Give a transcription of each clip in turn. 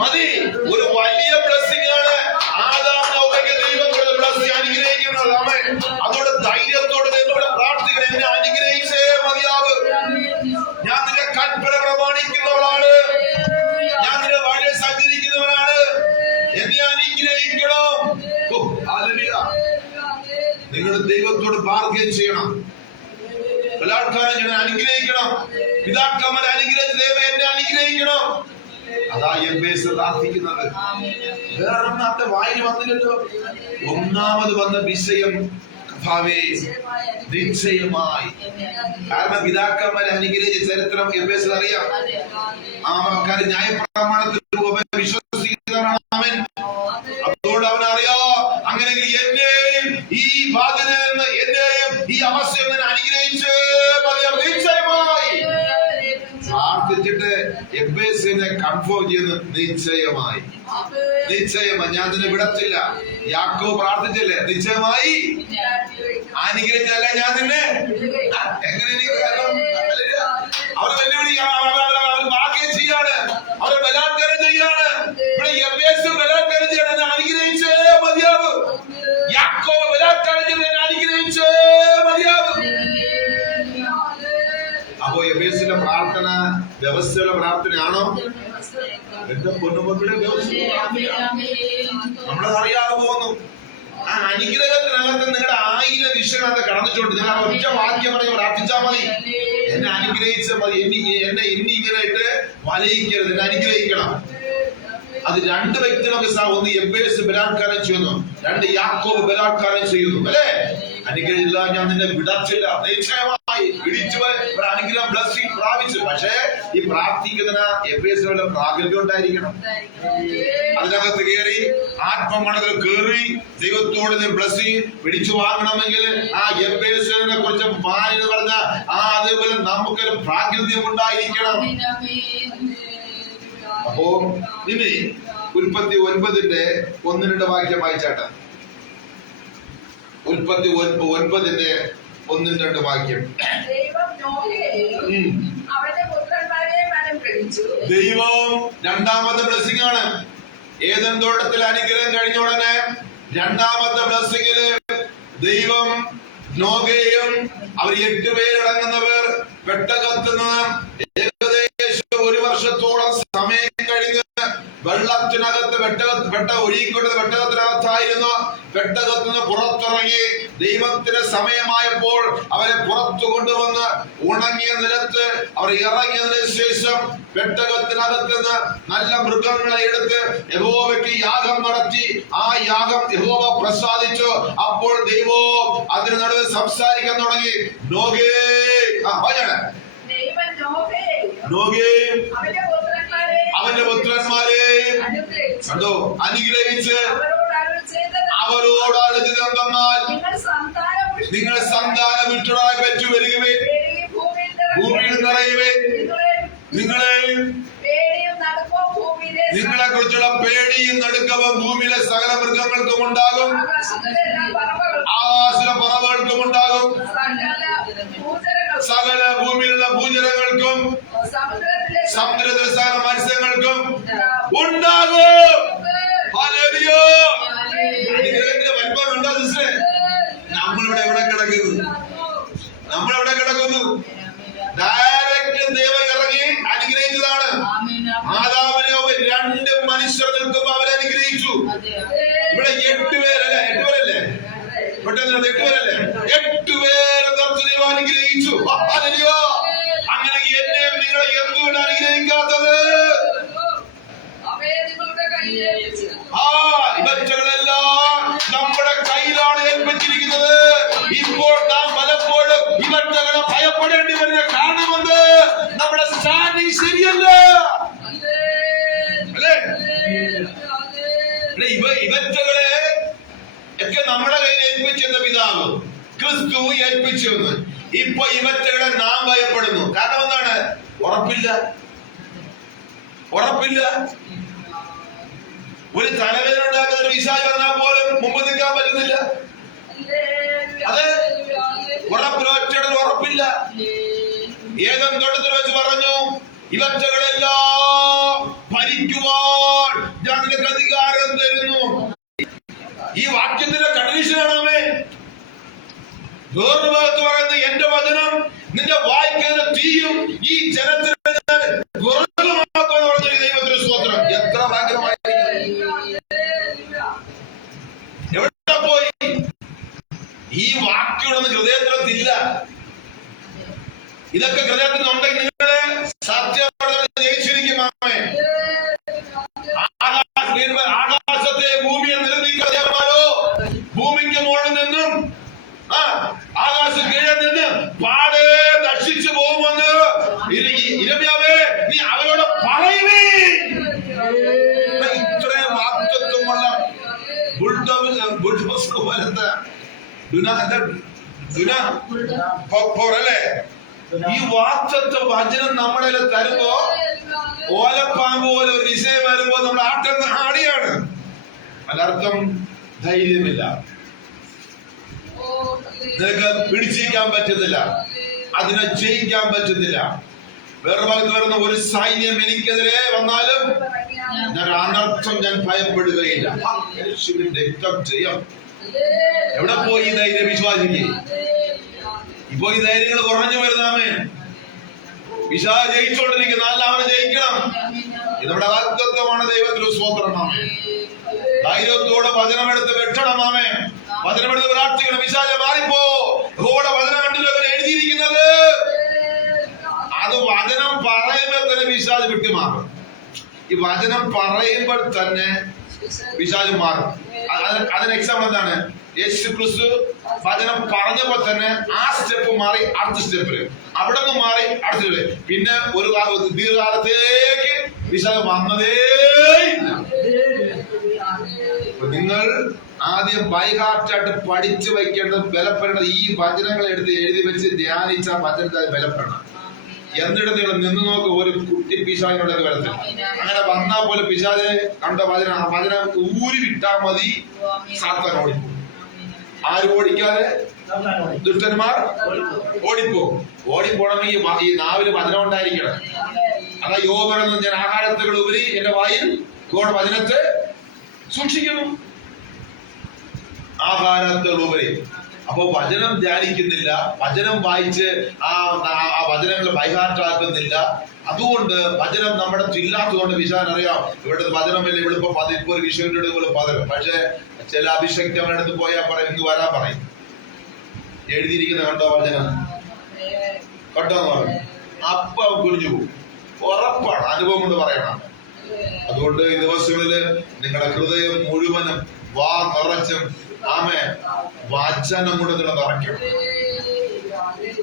മതി. ഒരു വലിയ ബ്ലെസ്സിംഗ് ആണ് ആദാം ഹവ്വയ്ക്ക് ദൈവം കൊടുത്ത ബ്ലെസ്സിംഗ്. അനുഗ്രഹിക്കുന്നത്. ആമേൻ. അതോടെ ധൈര്യത്തോടെ ദൈവത്തോട് പ്രാർത്ഥിക്കണം. എന്നെ അനുഗ്രഹിച്ചേ മതിയാവ്. ഞാൻ നിന്റെ കൽപ്പന പ്രമാണിക്കുന്നവളാണ്. ഞാൻ നിന്റെ വഴി സഞ്ചരിക്കുന്നവനാണ്. എന്നെ അനുഗ്രഹിക്കണം. നിങ്ങൾ ദൈവത്തോട് പ്രാർത്ഥന ചെയ്യണം. ബലാത്കാരം ഞാൻ അനുഗ്രഹിക്കണം. പിതാക്കന്മാരെ അനുഗ്രഹിച്ച് ദൈവം എന്നെ അനുഗ്രഹിക്കണം. അതാ യബ്ബേസ് പ്രാർത്ഥിക്കുന്നത്. വേറൊന്നാമത്തെ വായിൽ വന്നില്ലല്ലോ. ഒന്നാമത് വന്ന വിഷയം കർത്താവേ നിശ്ചയമായി. കാരണം പിതാക്കന്മാരെ അനുഗ്രഹിച്ച ചരിത്രം യബ്ബേസിന് അറിയാം. ആ കാര്യം ന്യായപ്രമാണത്തിൽ വിശ്വസിക്കുന്നവനാണ് അവൻ. അതുകൊണ്ട് അവനറിയാം, അങ്ങനെയെങ്കിൽ എന്നെയും ഈ വാതിലിൽ നിന്ന് എന്നെയും ഈ അവസ്ഥയിൽ നിന്ന് അനുഗ്രഹിച്ച് നിശ്ചയമായി പ്രാർത്ഥിച്ചിട്ട് യബ്ബേസിനെ കൺഫേം ചെയ്യുന്നു. നിശ്ചയമായി, നിശ്ചയമായി ഞാൻ നിന്നെ വിടത്തില്ല. യാക്കോബ് പ്രാർത്ഥിച്ചില്ലേ? നിശ്ചയമായി അനുഗ്രഹിച്ചല്ല ഞാൻ നിന്നെ. എങ്ങനെ അവരെ വെല്ലുവിളിക്കാണ്, ഭാഗ്യം ചെയ്യാണ്, അവരെ ബലാത്കാരം ചെയ്യാണ്. ഇവിടെ യബ്ബേസ് ബലാത്കാരം ചെയ്യാണ്. അനുഗ്രഹിച്ചേ മതിയാവ്. യാക്കോബ് ബലാത്കാരം ചെയ്ത് അനുഗ്രഹിച്ചേ മതിയാവ്. അപ്പോ യബ്ബേസിന്റെ പ്രാർത്ഥന വ്യവസ്ഥയുള്ള പ്രാർത്ഥനയാണോ? എന്റെ പൊന്നുമക്കളുടെ നമ്മളത് അറിയാതെ പോകുന്നു. ആ അനുഗ്രഹത്തിനകത്ത് നിങ്ങളുടെ 1000 വിഷയങ്ങളൊക്കെ കടന്നിട്ടുണ്ട്. ഞാൻ ഒറ്റ വാക്യം പറഞ്ഞ് പ്രാർത്ഥിച്ചാൽ മതി. എന്നെ അനുഗ്രഹിച്ച മതി. എന്നെ ഇങ്ങനെ വലയിക്കരുത്. എന്നെ അനുഗ്രഹിക്കണം. അത് 2 വ്യക്തികളൊക്കെ. ഒന്ന് യബ്ബേസ് ബലാത്കാരം ചെയ്യുന്നു, 2 യാക്കോബ് ബലാത്കാരം ചെയ്യുന്നു. അല്ലേ? അനുഗ്രഹിച്ചില്ല, ഞാൻ നിന്നെ വിടത്തില്ല. നിശ്ചയമായി പിടിച്ചു ഒരു അനുഗ്രഹം ബ്ലെസ്സിംഗ് പ്രാപിച്ചു. പക്ഷേ ഈ പ്രാർത്ഥിക്കുന്ന യബ്ബേസിന് പ്രാഗൽഭ്യം ഉണ്ടായിരിക്കണം. അതിനകത്ത് കയറി ആത്മമണ്ഡലത്തിൽ കയറി ദൈവത്തോട് ബ്ലെസ്സിംഗ് പിടിച്ചു വാങ്ങണമെങ്കിൽ ആ യബ്ബേസിനെ കുറിച്ച് മാനിന് പറഞ്ഞ അതേപോലെ നമുക്കൊരു പ്രാഗൽഭ്യം ഉണ്ടായിരിക്കണം. അപ്പോ ഇനി ഉൽപ്പത്തി 9-ന്റെ 1-2 വാക്യം വായിച്ചാട്ടെ. ഉൽപ്പത്തി 9-ന്റെ 1-2 വാക്യം. ദൈവം രണ്ടാമത്തെ ബ്ലെസ്സിംഗ് ആണ്. ഏദൻ തോട്ടത്തിൽ അനുഗ്രഹം കഴിഞ്ഞ ഉടനെ രണ്ടാമത്തെ ബ്ലെസ്സിംഗില് ദൈവം നോഹയെയും അവർ 8 പേരടങ്ങുന്നവർ പെട്ടകത്തുനിന്ന് ഏകദേശം 1 വർഷത്തോളം സമയം കഴിഞ്ഞ് വെള്ളത്തിനകത്ത് പെട്ടകത്തിനകത്തായിരുന്നു. പെട്ടകത്തിൽ നിന്ന് പുറത്തിറങ്ങി ദൈവത്തിന് സമയമായപ്പോൾ അവരെ പുറത്തു കൊണ്ടുവന്ന് ഉണങ്ങിയ നിലത്ത് അവർ ഇറങ്ങിയതിനു ശേഷം പെട്ടകത്തിനകത്ത് നിന്ന് നല്ല മൃഗങ്ങളെ എടുത്ത് യഹോവയ്ക്ക് യാഗം നടത്തി. ആ യാഗം യഹോവ പ്രസാദിച്ചു. അപ്പോൾ ദൈവം അതിന് നടുവ് സംസാരിക്കാൻ തുടങ്ങി. നോഹേ, അവന്റെ പുത്രന്മാരെ കണ്ടോ അനുഗ്രഹിച്ച് അവരോട് എന്തെന്നാൽ നിങ്ങൾ സന്താനം വിട്ടതായി പറ്റു വരികവേ, ഭൂമിയിൽ നിറയുവേ, നിങ്ങളെ കുറിച്ചുള്ള പേടിയും നടുക്കവും ഭൂമിയിലെ സകല മൃഗങ്ങൾക്കും ഉണ്ടാകും, ആകാശിലെ പറവകൾക്കും ഉണ്ടാകും, സകല ഭൂമിയിലുള്ള ഭൂചരങ്ങൾക്കും സമുദ്രത്തിലെ സകല മത്സ്യങ്ങൾക്കും ഉണ്ടാകും. അനുഗ്രഹത്തിന്റെ വലിപ്പം ഉണ്ടോ സിസ്റ്ററെ? നമ്മളിവിടെ എവിടെ കിടക്കുന്നു? ഡയറക്റ്റ് ദൈവം ഇറങ്ങി അനുഗ്രഹിച്ചതാണ്. ആദാമിനെ 2 മനുഷ്യർ നിൽക്കുമ്പോ അവരെ അനുഗ്രഹിച്ചു. ഇവിടെ 8 പേരല്ലേ? 8 പേരല്ലേ? പെട്ടെന്ന് 8 പേരല്ലേ? 8 പേരെ ദൈവം അനുഗ്രഹിച്ചു. അങ്ങനെ എന്നെയും നിങ്ങളെ എന്തുകൊണ്ട് അനുഗ്രഹിക്കാത്തത്? ഇവറ്റകളെല്ലാം നമ്മുടെ കയ്യിലാണ് ഏൽപ്പിച്ചിരിക്കുന്നത്. ഇപ്പോൾ നാം പലപ്പോഴും ഇവറ്റകളെ ഭയപ്പെടേണ്ടി വരുന്ന കാരണമെന്ന് നമ്മുടെ സ്റ്റാൻഡിങ് ശരിയല്ല. അല്ലേ? ഇവറ്റകളെ ഒക്കെ നമ്മുടെ കയ്യിൽ ഏൽപ്പിച്ചെന്ന പിതാവ് ക്രിസ്തു ഏൽപ്പിച്ചെന്ന്. ഇപ്പൊ ഇവറ്റകളെ നാം ഭയപ്പെടുന്നു. കാരണം എന്താണ്? ഉറപ്പില്ല. ഒരു തലവേദന ഉണ്ടാക്കുന്ന ഒരു വിശാചം വന്നാൽ പോലും മുമ്പ് നിൽക്കാൻ പറ്റുന്നില്ല. അതെ, ഉറപ്പില്ല. ഏദൻ തോട്ടത്തിൽ വെച്ച് പറഞ്ഞു, ഇവറ്റകളെല്ലാം ഭരിക്കുവാൻ ഞാൻ നിനക്ക് അധികാരം തരുന്നു. ഈ വാക്യത്തിന്റെ കണ്ടീഷനാണേ. വേറൊരു ഭാഗത്ത് പറയുന്നത് എന്റെ വചനം നിന്റെ വായിക്കുന്ന തീയും ഈ ജനത്തിന് വിറകുമാക്കുമെന്ന് പറഞ്ഞ ദൈവത്തിന് സ്തോത്രം. എത്ര ഭയങ്കരമായിരിക്കും! എവിടെ പോയി ഈ വാക്യം ഹൃദയത്തിലില്ല? ഇതൊക്കെ ഹൃദയത്തിലുണ്ടെങ്കിൽ നിങ്ങളെ സത്യം ജയിച്ചിരിക്കും. ആകാശത്തെ ഭൂമിയെ നിർമ്മിക്കാമോ? ഭൂമിക്ക് മുകളിൽ നിന്നും ആകാശ കീഴിൽ നിന്ന് പാടെ നശിച്ചു പോകുമെന്ന് ഇരമ്യാവേ നീ അവരോട് പറയുവേ. ഇത്രയും വാക്തത്വമുള്ള അല്ലേ ഈ വാക്തത്വ വചനം നമ്മളെ തരുമ്പോ ഓലപ്പാമ്പ് പോലെ ഒരു വിഷയം വരുമ്പോ നമ്മൾ ആടിയാണ്. അതിനർത്ഥം ധൈര്യമില്ല, നിനക്ക് പിടിച്ചിരിക്കാൻ പറ്റുന്നില്ല, അതിനെ ജയിക്കാൻ പറ്റുന്നില്ല. വേറെ ഭാഗത്ത് വരുന്ന ഒരു സൈന്യം എനിക്കെതിരെ വന്നാലും ഞാൻ അനർത്ഥം ഞാൻ ഭയപ്പെടുകയില്ല. യേശുവിന്റെ രക്തം ജയം. എവിടെ പോയി ധൈര്യം വിശ്വാസിക്ക്? ഇപ്പൊ ഈ ധൈര്യങ്ങൾ കുറഞ്ഞു വരുന്നാമേ. പിശാച് ജയിച്ചോണ്ടിരിക്കുന്ന അവനെ ജയിക്കണം. ഇത് നമ്മുടെ വാഗ്ദത്തമാണ്. ദൈവത്തിന് സ്തോത്രമാമേ. ധൈര്യത്തോടെ വചനമെടുത്ത് വെട്ടണമാമേ. വചനമെടുത്ത് പ്രാർത്ഥിക്കണം. പിശാച് മാറിപ്പോ. യഹോവയുടെ വചനം കണ്ടില്ലോ എഴുതിയിരിക്കുന്നത്. അത് വചനം പറയുമ്പോൾ തന്നെ പിശാച് വിട്ടുമാറും. ഈ വചനം പറയുമ്പോൾ തന്നെ പിശാച് മാറും. അതിന് എക്സാമ്പിൾ എന്താണ്? യേശു ക്രിസ്തു വചനം പറഞ്ഞപ്പോ തന്നെ ആ സ്റ്റെപ്പ് മാറി അടുത്ത സ്റ്റെപ്പില്, അവിടെ നിന്ന് മാറി അടുത്ത. പിന്നെ ഒരു ദീർഘകാലത്തേക്ക് പിശാച് വന്നതേയില്ല. നിങ്ങൾ ആദ്യം ബൈഹാർട്ടായിട്ട് പഠിച്ചു വയ്ക്കേണ്ടത്, ബലപ്പെടേണ്ടത് ഈ വചനങ്ങൾ എടുത്ത് എഴുതി വെച്ച് ധ്യാനിച്ച വചനത്തെ അത് ബലപ്പെടണം. എന്നിട്ട് നിങ്ങൾ നിന്ന് നോക്ക്, ഒരു കുട്ടി പിശാചിനോടൊക്കെ വരത്തില്ല. അങ്ങനെ വന്നാൽ പോലെ പിശാചിനെ കണ്ട വചനം ഊരി വിട്ടാ മതി, സാത്താൻ ഓടിപ്പോകും. ആരും ഓടിക്കാതെ ദുഷ്ടന്മാർ ഓടിപ്പോകും. ഓടിപ്പോണമെങ്കിൽ ഈ നാവില് വചനം ഉണ്ടായിരിക്കണം. അതാ യോബ് പറയുന്നത്, ഞാൻ ആഹാരത്തുകൾ ഉപരി എന്റെ വായിൽ യഹോവയുടെ വചനത്തെ സൂക്ഷിക്കുന്നു. ആഹാരത്തുകൾ ഉപരി. അപ്പൊ വചനം ധ്യാനിക്കുന്നില്ല, വചനം വായിച്ച് ആ വചനങ്ങൾ ബൈഹാർട്ടാക്കുന്നില്ല. അതുകൊണ്ട് വചനം നമ്മുടെ ഇല്ലാത്തതുകൊണ്ട് വിശാൻ അറിയാം, ഇവിടെ വചനമില്ല, ഇവിടെ ഇപ്പൊ ഒരു വിഷയത്തിന്റെ പകരം. പക്ഷെ ചില അഭിഷക്തങ്ങളുടെ അടുത്ത് പോയാൽ പറയും, ഇന്ന് വരാൻ പറയും. എഴുതിയിരിക്കുന്ന കണ്ടോ വചനം കണ്ടോന്ന് പറയും. അപ്പൊ കുഞ്ഞു പോകും. ഉറപ്പാണ്, അനുഭവം കൊണ്ട് പറയണം. അതുകൊണ്ട് ഈ ദിവസങ്ങളില് നിങ്ങളുടെ ഹൃദയം മുഴുവനും വാ നിറച്ചും വചനം കൊണ്ട് നിങ്ങൾ നിറയ്ക്കണം.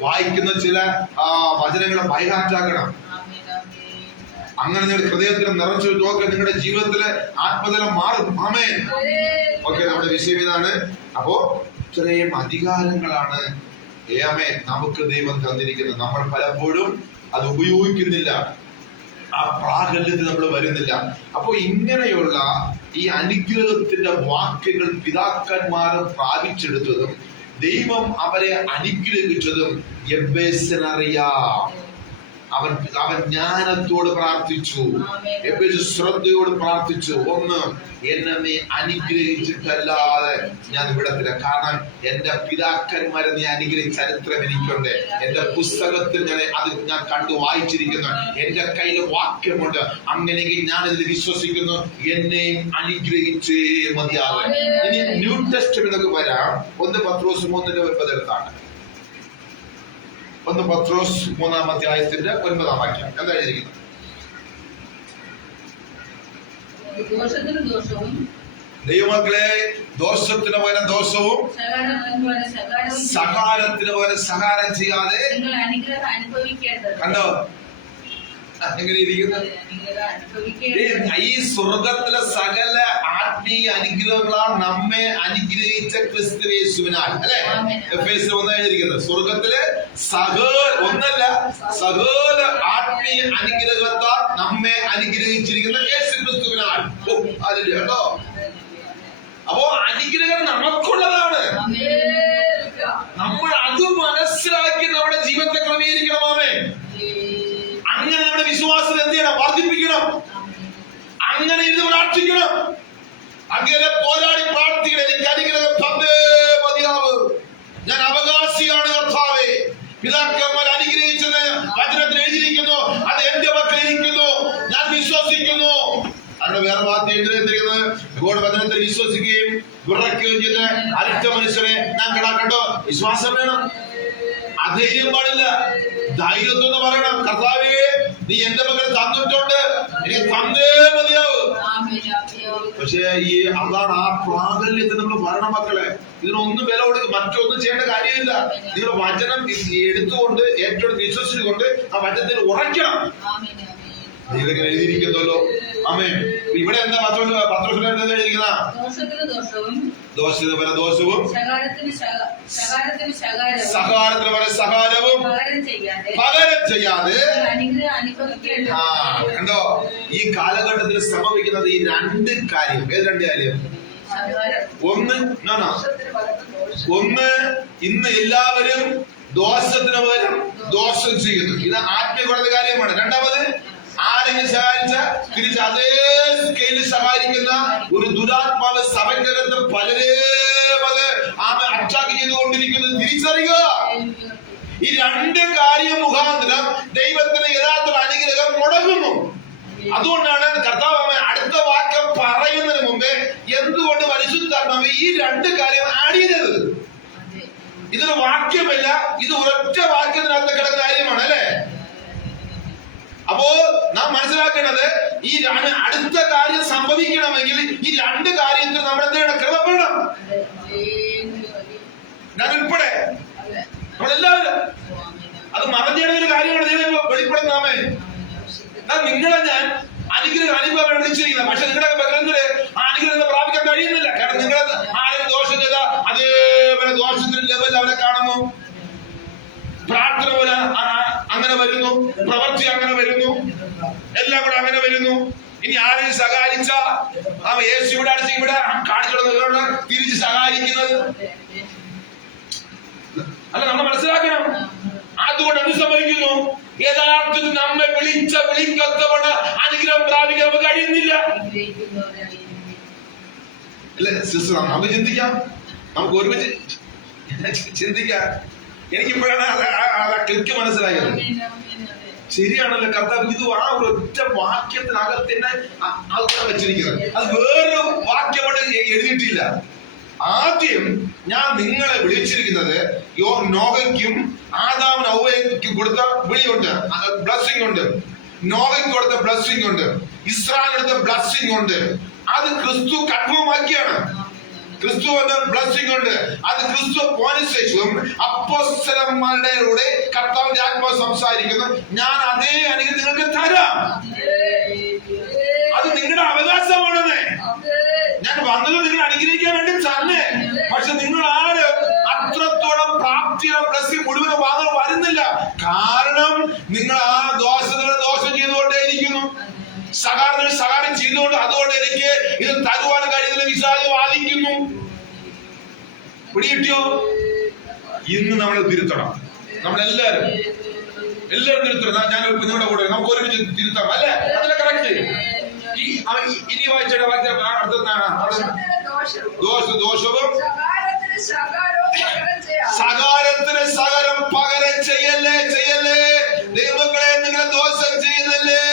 വായിക്കുന്ന ചില വചനങ്ങളെ ബൈഹാർട്ടാക്കണം. അങ്ങനെ നിങ്ങൾ ഹൃദയത്തിൽ നിറച്ചു നോക്കുക, നിങ്ങളുടെ ജീവിതത്തിലെ ആത്മതലം മാറും. ആമേൻ. ഓക്കെ, നമ്മുടെ വിഷയം ഇതാണ്. അപ്പോ ഇത്രയും അധികാരങ്ങളാണ് നമുക്ക് ദൈവം തന്നിരിക്കുന്നത്. നമ്മൾ പലപ്പോഴും അത് ഉപയോഗിക്കുന്നില്ല, ആ പ്രാഗല്യത്തിൽ നമ്മൾ വരുന്നില്ല. അപ്പൊ ഇങ്ങനെയുള്ള ഈ അനുഗ്രഹത്തിന്റെ വാക്കുകൾ പിതാക്കന്മാരും പ്രാപിച്ചെടുത്തതും ദൈവം അവരെ അനുഗ്രഹിച്ചതും യബ്ബേസിനറിയാം. അവൻ ജ്ഞാനത്തോട് പ്രാർത്ഥിച്ചു, ശ്രദ്ധയോട് പ്രാർത്ഥിച്ചു. ഒന്ന്, എന്നെ നീ അനുഗ്രഹിച്ചിട്ടല്ലാതെ ഞാൻ വിടത്തില്ല. കാരണം എന്റെ പിതാക്കന്മാരെ നീ അനുഗ്രഹിച്ച ചരിത്രം എനിക്കുണ്ട്. എന്റെ പുസ്തകത്തിൽ ഞാൻ കണ്ടു വായിച്ചിരിക്കുന്നു. എന്റെ കയ്യിൽ വാക്യമുണ്ട്. അങ്ങനെയെങ്കിൽ ഞാൻ ഇതിൽ വിശ്വസിക്കുന്നു, എന്നെയും അനുഗ്രഹിച്ചേ മതിയാകും. ഇനി ന്യൂ ടെസ്റ്റ്മെന്റ് വരാം. 1 പത്രോസ് 3:9 എടുത്താണ്. 1 പത്രോസ് 3-ാം അധ്യായത്തിന്റെ 9-ാം വാക്യം എന്താ എഴുതിയിരിക്കുന്നത്? ദൈവമക്കളെ, ദോഷത്തിന് പകരം ദോഷവും സഹാരത്തിന് പകരം സഹാരം ചെയ്യാതെ കണ്ടോ എങ്ങനെ ഇരിക്കുന്നത്? ഈ സ്വർഗത്തിലെ സകല ആത്മീയ അനുഗ്രഹങ്ങളാണ് നമ്മെ അനുഗ്രഹിച്ച ക്രിസ്തുയേശുവിനാൽ, അല്ലെ? എഫേസ്യർ 1 എഴുതിയിരിക്കുന്നത് സ്വർഗത്തിലെ ഒന്നല്ല സകല ആത്മീയ അനുഗ്രഹത്താൽ നമ്മെ അനുഗ്രഹിച്ചിരിക്കുന്ന യേശു ക്രിസ്തുവിനാൽ. കേട്ടോ? അപ്പോ അനുഗ്രഹം നമുക്കുള്ളതാണ്. നമ്മൾ അത് മനസ്സിലാക്കി നമ്മുടെ ജീവിതത്തെ ക്രമീകരിക്കണമാമേ. അങ്ങനെ നമ്മുടെ വിശ്വാസത്തെ എന്ത് ചെയ്യണം? വർദ്ധിപ്പിക്കണം. അങ്ങനെ ഇത് പ്രാർത്ഥിക്കണം. അങ്ങനെ പോരാടി പ്രാർത്ഥിക്കണം. എനിക്ക് അനുഗ്രഹം തന്നേ മതിയാവ്. ഞാൻ അവകാശിയാണ് കർത്താവേ. പിതാക്കന്മാർ അനുഗ്രഹിച്ചത് വചനത്തിൽ എഴുതിയിരിക്കുന്നു. അത് എന്റെ മക്കൾ ഇരിക്കുന്നു. ഞാൻ വിശ്വസിക്കുന്നു. അവിടെ വേറെ വാർത്ത എഴുതിയിരിക്കുന്നത് യഹോവയുടെ വചനത്തിൽ വിശ്വസിക്കുകയും വിറയ്ക്കുകയും ചെയ്ത് അരിഷ്ട മനുഷ്യരെ ഞാൻ കണ്ടോ. വിശ്വാസം വേണം. അധൈര്യം പാടില്ല. ധൈര്യത്തോന്ന് പറയണം, കർത്താവേ നീ എന്റെ മക്കളെ തന്നിട്ടുണ്ട്, എനിക്ക് തന്നേ മതിയാവും. പക്ഷേ ഈ അതാണ് ആ പ്രാബല്യത്തിൽ നമ്മൾ വരണ മക്കളെ. ഇതിനൊന്നും വില കൊടുക്കുക, മറ്റൊന്നും ചെയ്യേണ്ട കാര്യമില്ല. നിങ്ങൾ വചനം എടുത്തുകൊണ്ട് ഏറ്റവും വിശ്വസിച്ചുകൊണ്ട് ആ വചനത്തിൽ ഉറയ്ക്കണം. ഇതൊക്കെ എഴുതിയിരിക്കുന്നല്ലോ. ആമേൻ. ഇവിടെ എന്താ പത്രത്തിൽ എഴുതിയിരിക്കുന്ന? ദോഷത്തിന് പല ദോഷവും സകാരത്തിന് പല സകാരവും പകരം ചെയ്യാതെ. കണ്ടോ, ഈ കാലഘട്ടത്തിൽ സംഭവിക്കുന്നത് ഈ രണ്ട് കാര്യം. ഏത് രണ്ട് കാര്യം? ഒന്ന് ഇന്ന് എല്ലാവരും ദോഷത്തിന് പകരം ദോഷം ചെയ്യുന്നു. ഇത് ആത്മീയമായ കാര്യമാണ്. രണ്ടാമത്, ആരെങ്കിലും സഹായിച്ച തിരിച്ച് അതേ സ്കെയിലിൽ സഹായിക്കുന്ന ഒരു ദുരാത്മാവ് സഭയ്ക്കകത്ത് പലരെയും അത് അറ്റാക്ക് ചെയ്തുകൊണ്ടിരിക്കുന്നത് തിരിച്ചറിയുക. ഈ രണ്ട് കാര്യം മുഖാന്തരം ദൈവത്തിന് യഥാർത്ഥ അനുഗ്രഹം മുടങ്ങുന്നു. അതുകൊണ്ടാണ് കർത്താവ് അടുത്ത വാക്യം പറയുന്നതിന് മുമ്പേ എന്തുകൊണ്ട് പരിശുദ്ധാത്മാവ് ഈ രണ്ട് കാര്യം ആഡ് ചെയ്തത്? ഇതൊരു വാക്യമല്ല, ഇത് ഒരൊറ്റ വാക്യത്തിനകത്ത് കിടക്കുന്ന കാര്യമാണ് അല്ലെ? അപ്പോ നാം മനസ്സിലാക്കേണ്ടത് ഈ അടുത്ത കാര്യം സംഭവിക്കണമെങ്കിൽ ഈ രണ്ട് കാര്യത്തിൽ നമ്മൾ എന്ത് ചെയ്യണം? ക്രമപ്പെടണം. ഞാൻ ഉൾപ്പെടെ നമ്മളെല്ലാവരും അത് മറഞ്ഞിടുന്ന ഒരു കാര്യമാണ് ദൈവം വെളിപ്പെടുന്നാമേ. നിങ്ങളെ ഞാൻ അനുഗ്രഹം വിളിച്ചിരിക്കുന്നത്. പക്ഷെ നിങ്ങളുടെ ഗ്രന്ഥത്തില് ആ അനുഗ്രഹം പ്രാപിക്കാൻ കഴിയുന്നില്ല. കാരണം നിങ്ങൾ ആരെയും ദോഷം ചെയ്താൽ അതേപോലെ ദോഷത്തിന്റെ ലെവൽ അവരെ കാണുന്നു. പ്രാർത്ഥന പോലെ അങ്ങനെ വരുന്നു, പ്രവൃത്തി അങ്ങനെ വരുന്നു, എല്ലാം കൂടെ അങ്ങനെ വരുന്നു. ഇനി ആരെയും സഹായിച്ച യേശു ഇവിടെ അടിച്ച് ഇവിടെ കാണിച്ചുള്ള തിരിച്ച് സഹായിക്കുന്നത് അല്ല. നമ്മൾ മനസ്സിലാക്കണം. അതുകൊണ്ട് എന്ത് സംഭവിക്കുന്നു? യഥാർത്ഥത്തിൽ നമ്മെ വിളിക്കത്തവണ അനുഗ്രഹം പ്രാപിക്കാൻ നമുക്ക് കഴിയുന്നില്ല. അല്ലെ സിസ്റ്റർ? നമുക്ക് ചിന്തിക്കാം, നമുക്ക് ഒരുമിച്ച് ചിന്തിക്കാം. എനിക്കിപ്പോഴാണ് ക്ലിക്ക് മനസ്സിലായത്. ശരിയാണല്ലോ, കർത്താവ് ഇത് ആ ഒരു ഒറ്റ വാക്യത്തിനകത്തിന്റെ ആൾക്കാർ വെച്ചിരിക്കുന്നത്. അത് വേറൊരു വാക്യം എഴുതിയിട്ടില്ല. ആദ്യം ഞാൻ നിങ്ങളെ വിളിച്ചിരിക്കുന്നത് നോഹയ്ക്കും ആദാമിനും ഹവ്വയ്ക്കും കൊടുത്ത വിളിയുണ്ട്, ബ്ലസ്സിംഗ് ഉണ്ട്. നോഹയ്ക്ക് കൊടുത്ത ബ്ലസ്സിംഗ് ഉണ്ട്, ഇസ്രായേലിന് കൊടുത്ത ബ്ലസ്സിംഗ് ഉണ്ട്. അത് ക്രിസ്തു കൺഫേം ആക്കിയാണ്. ക്രിസ്തു എന്ന ബ്ലസ്സിംഗ് ഉണ്ട്. അത് ക്രിസ്തു പോയതിനു ശേഷം അപ്പോസ്തലന്മാരുടെ കൂടെ കർത്താവിന്റെ ആത്മാവ് സംസാരിക്കുന്നു. ഞാൻ അതേ അനുഗ്രഹം നിങ്ങൾക്ക് തരാം. അത് നിങ്ങളുടെ അവകാശമാണെന്നേ. ഞാൻ വന്നത് നിങ്ങൾ അനുഗ്രഹിക്കാൻ വേണ്ടി തന്നെ. പക്ഷെ നിങ്ങൾ ആരും അത്രത്തോളം പ്രാപ്തിയുടെ ബ്ലസ്സിംഗ് മുഴുവൻ വാങ്ങാൻ വരുന്നില്ല. കാരണം നിങ്ങൾ ആ ദോഷത്തിന് ദോഷം ചെയ്തുകൊണ്ടേയിരിക്കുന്നു, സകാരത്തിന് സകാരം ചെയ്തുകൊണ്ട്. അതുകൊണ്ട് എനിക്ക് ഇത് തരുവാൻ കഴിയുന്ന വിശാല വാദിക്കുന്നു. പിടികിട്ടിയോ? ഇന്ന് നമ്മൾ തിരുത്തണം. നമ്മളെല്ലാരും തിരുത്തണം. ഞാൻ നിങ്ങളുടെ കൂടെ നമുക്ക് ഒരുമിച്ച് തിരുത്താം അല്ലെ? അതല്ല കറക്റ്റ്. ഇനി വായിച്ചോട്ടെ, ദോഷവും സകാരത്തിന് സകരം പകരം ചെയ്യല്ലേ. ദൈവങ്ങളെ നിങ്ങൾ ദോഷം ചെയ്യുന്നല്ലേ.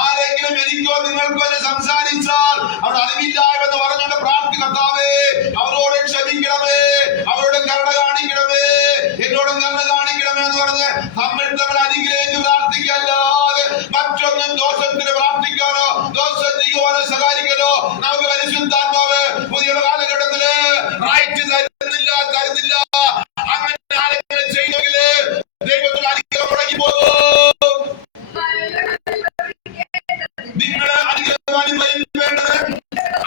ആരെങ്കിലും എനിക്കോ നിങ്ങൾക്കോ സംസാരിച്ചാൽ അവിടെ അറിവില്ലായ്മെന്ന് പറഞ്ഞുകൊണ്ട് പ്രാർത്ഥിക്കത്താവേ, അവരോട് ക്ഷമിക്കണമേ, അവരോട് കരുണ കാണിക്കണമേ, എന്നോടും കരുണ കാണിക്കണമേ എന്ന് പറഞ്ഞ് നമ്മൾ അനുഗ്രഹിച്ച് പ്രാർത്ഥിക്കല്ലാതെ മറ്റൊന്നും ദോഷത്തിന് പ്രാർത്ഥിക്കാനോ ദോഷം ചെയ്യുവാനോ സഹായിക്കാനോ നമുക്ക് പരിശുദ്ധാത്മാവ് പുതിയ കാലഘട്ടത്തില് റൈറ്റ് തരുന്നില്ല. അങ്ങനെ ആരെങ്കിലും ചെയ്യുമെങ്കില് ദൈവത്തിൽ അനുഗ്രഹം മുടങ്ങി പോകും. നിങ്ങള് അനുഗ്രഹം വേണ്ടത്.